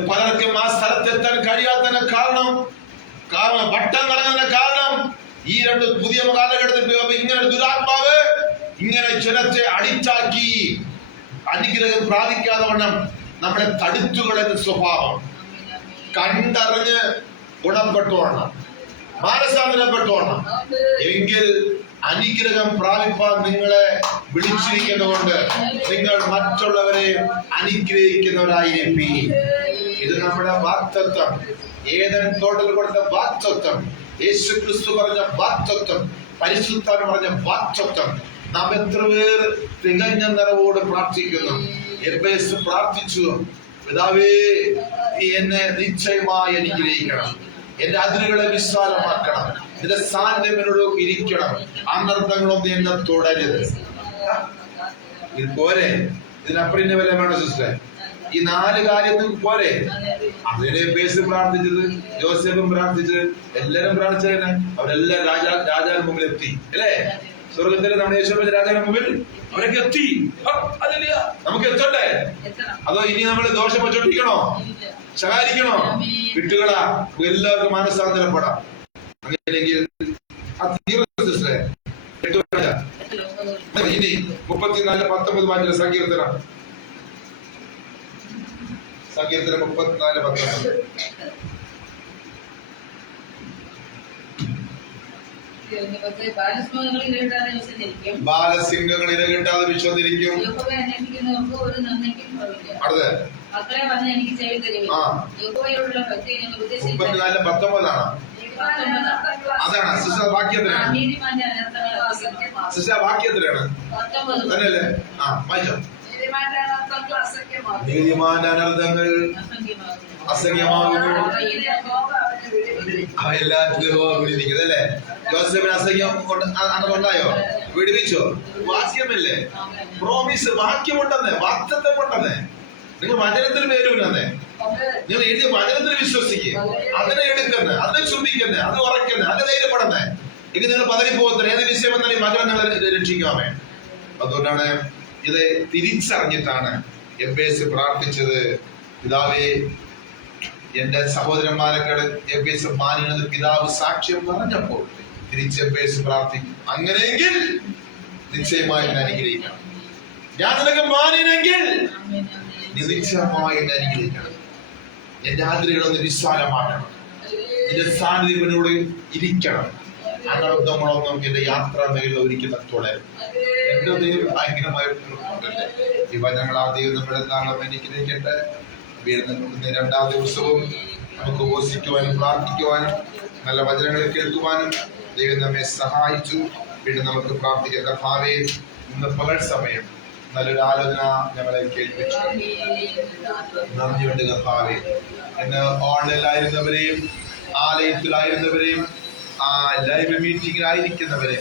പലർക്കും ആ സ്ഥലത്തെത്താൻ കഴിയാത്തതിന് കാരണം വട്ടം കറങ്ങുന്നതിന് കാരണം ഈ രണ്ട് പുതിയ കാലഘട്ടത്തിൽ ഇങ്ങനെ ദുരാത്മാവ് ഇങ്ങനെ ജനത്തെ അടിച്ചാക്കി അനുഗ്രഹം പ്രാപിക്കാതെ വണ്ണം നമ്മളെ തടുത്തുകളെന്ന സ്വഭാവം കണ്ടറിഞ്ഞ് ഗുണപ്പെട്ടോണം, മാനസാന്തരപ്പെട്ടോണം. എങ്കിൽ അനുഗ്രഹം പ്രാപിപ്പാൻ നിങ്ങളെ വിളിച്ചിരിക്കുന്നതുകൊണ്ട് നിങ്ങൾ മറ്റുള്ളവരെ അനുഗ്രഹിക്കുന്നവരായിരിക്കും. ഇത് നമ്മുടെ വാക്തത്വം, ഏദൻ തോട്ടത്തിൽ കൊടുത്ത വാക്തത്വം, യേശു ക്രിസ്തു പറഞ്ഞ വാക്തത്വം, പരിശുദ്ധാത്മാവ് പറഞ്ഞ വാക്തത്വം. നാം എത്ര പേർ തികഞ്ഞ നിറവോട് പ്രാർത്ഥിക്കുന്നു? എബ്ബേസ് പ്രാർത്ഥിച്ചു, പിതാവേ എന്നെ നിശ്ചയമായി അനുഗ്രഹിക്കണം, എന്റെ അതിരുകളെ വിശാലമാക്കണം, നിന്റെ സാന്നിധ്യം എന്നോട് ഇരിക്കണം, അനർത്ഥങ്ങളൊന്നും എന്നെ തുടരുത്. ഇത് പോരെ? ഇതിനപ്പുറം വല്ല വേണോ സിസ്റ്റർ? ഈ 4 കാര്യത്തിൽ പോരെ? അതിനെ ബേസ് പ്രാർത്ഥിച്ചത്, ജോസഫും പ്രാർത്ഥിച്ചത്, എല്ലാരും പ്രാർത്ഥിച്ചതിന് അവരെല്ലാം രാജാവിന് മുമ്പിൽ എത്തി അല്ലേ? സ്വർഗത്തിലെ നമ്മുടെ യേശുവിന്റെ രാജാവിന് മുമ്പിൽ അവരൊക്കെ എത്തി. നമുക്ക് എത്തണ്ടേ? അതോ ഇനി നമ്മൾ ദോഷം വെച്ചോണ്ടിരിക്കണോ? ശകാരിക്കണോ? വിട്ടുകളാ, എല്ലാവർക്കും മാനസാന്തരപ്പെടാം. അങ്ങനെയെങ്കിൽ ഇനി 34:19 വായിച്ച സങ്കീർത്തനം 34:19. ബാലസിംഹങ്ങൾ ഇരകിട്ടാതെ വിശ്വസിച്ചിരിക്കും. അടുത്ത് 34:19 അതാണ് സിസ്റ്റർ വാക്യത്തിലാണ്. സിസ്റ്റർ വാക്യത്തിലാണ് തന്നെയല്ലേ? വായിച്ചോ. നീതിമാന്റെ അനർത്ഥങ്ങൾ അസംഖ്യമാകുന്നു, എല്ലാത്തിലും വിടുവിക്കുന്നത് അല്ലേ? ജോസഫിന് അസംഖ്യം ഉണ്ടായോ? വിടുവിച്ചോ? വാക്യമല്ലേ? പ്രോമിസ്, വാക്യമുണ്ടെന്ന്, വാക്തത്വം ഉണ്ടെന്ന്. നിങ്ങൾ വചനത്തിൽ പേരുവില്ലെന്നേ, നിങ്ങൾ എഴുതിയ വചനത്തിൽ വിശ്വസിക്കുക, അതിനെ എടുക്കുന്ന, അതിനെ ചുംബിക്കുന്ന, അത് ഉറയ്ക്കുന്ന, അത് ധൈര്യപ്പെടുന്നേ. എങ്കിൽ നിങ്ങൾ പതറിപ്പോകത്തില്ല. ഏത് വിഷയം എന്നാലും വചനം നിങ്ങളെ രക്ഷിക്കാമേ. അതുകൊണ്ടാണ് ഇത് തിരിച്ചറിഞ്ഞിട്ടാണ് എബ്ബേസ് പ്രാർത്ഥിച്ചത്. പിതാവേ, എന്റെ സഹോദരന്മാരെക്കാൾ എബ്ബേസ് മാനിക്കുന്നത് പിതാവ് സാക്ഷ്യം പറഞ്ഞപ്പോൾ തിരിച്ച് എബ്ബേസ് പ്രാർത്ഥിക്കും. അങ്ങനെയെങ്കിൽ നിശ്ചയമായി എന്നെ അനുഗ്രഹിക്കണം. ഞാൻ നിനക്ക് മാനിനെങ്കിൽ നിശ്ചയമായി എന്നെ അനുഗ്രഹിക്കണം. എന്റെ ആദരകളൊന്ന് വിശാലമാക്കണം, എന്റെ സാന്നിധ്യത്തിനോട് ഇരിക്കണം. അനർത്ഥങ്ങളൊന്നും എന്റെ യാത്രാ മേഖല ഒരിക്കലും തുടരും. എന്റെ ദൈവം ഭയങ്കരമായിട്ട് ഈ വചനങ്ങൾ ആ ദൈവം നമ്മുടെ നാളെ അനുഗ്രഹിക്കട്ടെ. വീണ്ടും 2ാം ദിവസവും നമുക്ക് ഉപസിക്കുവാനും പ്രാർത്ഥിക്കുവാനും നല്ല വചനങ്ങൾ കേൾക്കുവാനും ദൈവം നമ്മെ സഹായിച്ചു. വീണ്ടും നമുക്ക് പ്രാർത്ഥിക്കാം. കർത്താവേ, ഇന്ന് പകൽ സമയം നല്ലൊരു ആലോചന ഞങ്ങളെ കേൾപ്പിച്ചു. നന്ദിയുണ്ട് കർത്താവേ. ഇന്ന് ഓൺലൈനിലായിരുന്നവരെയും ആലയത്തിലായിരുന്നവരെയും ലൈവ് മീറ്റിംഗിലായിരിക്കുന്നവരെ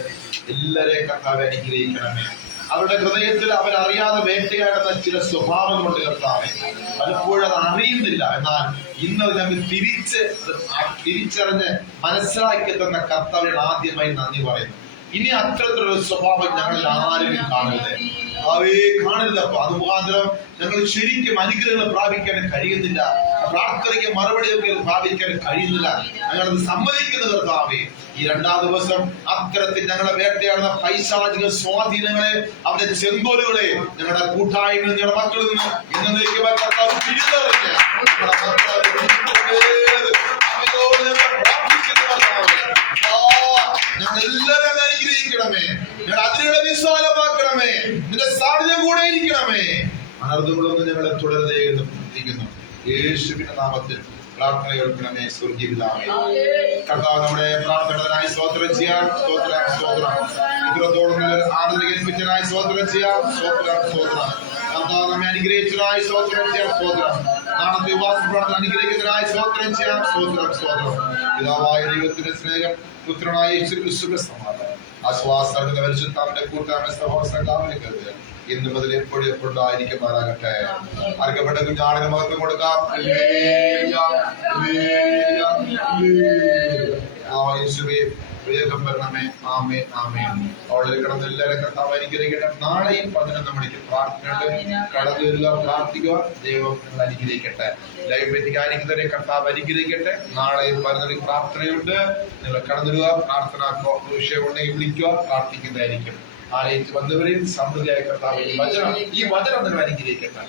എല്ലാവരെയും കർത്താവെ അനുഗ്രഹിക്കണമേ. അവരുടെ ഹൃദയത്തിൽ അവരറിയാതെ വേട്ടയാടുന്ന ചില സ്വഭാവങ്ങളുണ്ട് കർത്താവെ. പലപ്പോഴും അത് അറിയുന്നില്ല. എന്നാൽ ഇന്ന് ഞങ്ങൾ തിരിച്ചറിഞ്ഞ് മനസ്സിലാക്കി തന്ന കർത്താവിന് ആദ്യമായി നന്ദി പറയുന്നു. ഇനി അത്തരത്തിലുള്ള സ്വഭാവം ഞങ്ങളിൽ ആരും കാണരുത്. കാണരുത്. അപ്പൊ അത് മുഖാന്തരം ഞങ്ങൾ ശരിക്കും അനുഗ്രഹങ്ങൾ പ്രാപിക്കാൻ കഴിയുന്നില്ല, പ്രാർത്ഥനയ്ക്ക് മറുപടിയൊക്കെ പ്രാപിക്കാൻ കഴിയുന്നില്ല. ഞങ്ങളത് സമ്മതിക്കുന്ന കർത്താവേ, ഈ 2ാം ദിവസം അത്തരത്തിൽ ഞങ്ങളെ വേട്ടയാടുന്ന പൈശാചിക സ്വാധീനങ്ങളെ, അവരുടെ ചെങ്കോലുകളെ ഞങ്ങളുടെ കൂട്ടായ്മ, ഞങ്ങളുടെ മക്കളിൽ നിന്ന് എന്നേക്കും കർത്താവ് തിരിച്ചറിഞ്ഞ് ഞങ്ങളെല്ലാവരും അനുഗ്രഹിക്കണമേ. ഞങ്ങളുടെ അതിരുകളെ വിശാലമാക്കണമേ. നിന്റെ സാന്നിധ്യം കൂടെ ഇരിക്കണമേ. അനർത്ഥങ്ങളൊന്നും ഞങ്ങളെ തുടരുതേ എന്ന് പ്രാർത്ഥിക്കുന്നു. യേശുവിന്റെ നാമത്തിൽ പ്രാർത്ഥന കേൾക്കണമേ. സ്വർഗീയ പിതാവേ, കർത്താവ് നമ്മുടെ പ്രാർത്ഥനയായി സ്തോത്രം ചെയ്യാം. സ്തോത്രം. ഇത്രത്തോളം ആനന്ദ കേൾപ്പിച്ചതിനായി സ്തോത്രം ചെയ്യാം. സ്തോത്രം. കർത്താവ് നമ്മെ അനുഗ്രഹിച്ചതിനായി സ്തോത്രം ചെയ്യാം. സ്തോത്രം. നാളത്തെ ഉപവാസ പ്രാർത്ഥന അനുഗ്രഹിക്കുന്നതിനായി സ്തോത്രം ചെയ്യാം. സ്തോത്രം. പിതാവായ ദൈവത്തിന്റെ സ്നേഹം, പുത്രനായ യേശു ക്രിസ്തുവിന്റെ സമാധാനം, ആശ്വാസം പരിശുദ്ധാത്മാവിന്റെ കൂട്ടായ്മ സഹോദര സംഘാടനം കരുതുക ഇന്ന് മുതൽ എപ്പോഴും എപ്പോഴും ആയിരിക്കുമാറാകട്ടെ. അർക്കപ്പെട്ട കുഞ്ഞാടിന് മഹത്വം കൊടുക്കാം. യേശുവേ വേഗം വരണമേ. ആമേ ആമേ. അവളിൽ കിടന്ന് എല്ലാവരും കർത്താവ് അനുഗ്രഹിക്കട്ടെ. നാളെയും 11 മണിക്ക് പ്രാർത്ഥനയുണ്ട്. കടന്നു വരിക, പ്രാർത്ഥിക്കുക. ദൈവം നിങ്ങൾ അനുഗ്രഹിക്കട്ടെ. ലൈവ് വ്യതികാരിക്കുന്നവരെ കർത്താവ് അനുഗ്രഹിക്കട്ടെ. നാളെയും 11 പ്രാർത്ഥനയുണ്ട്. നിങ്ങൾ കടന്നു വരിക, പ്രാർത്ഥന വിഷയം ഉണ്ടെങ്കിൽ വിളിക്കുക, പ്രാർത്ഥിക്കുന്നതായിരിക്കും. ആലയത്തിൽ വന്നവരെയും സമൃദ്ധിയായ കർത്താവ് ഈ വചനം നിങ്ങൾ അനുഗ്രഹിക്കട്ടെ.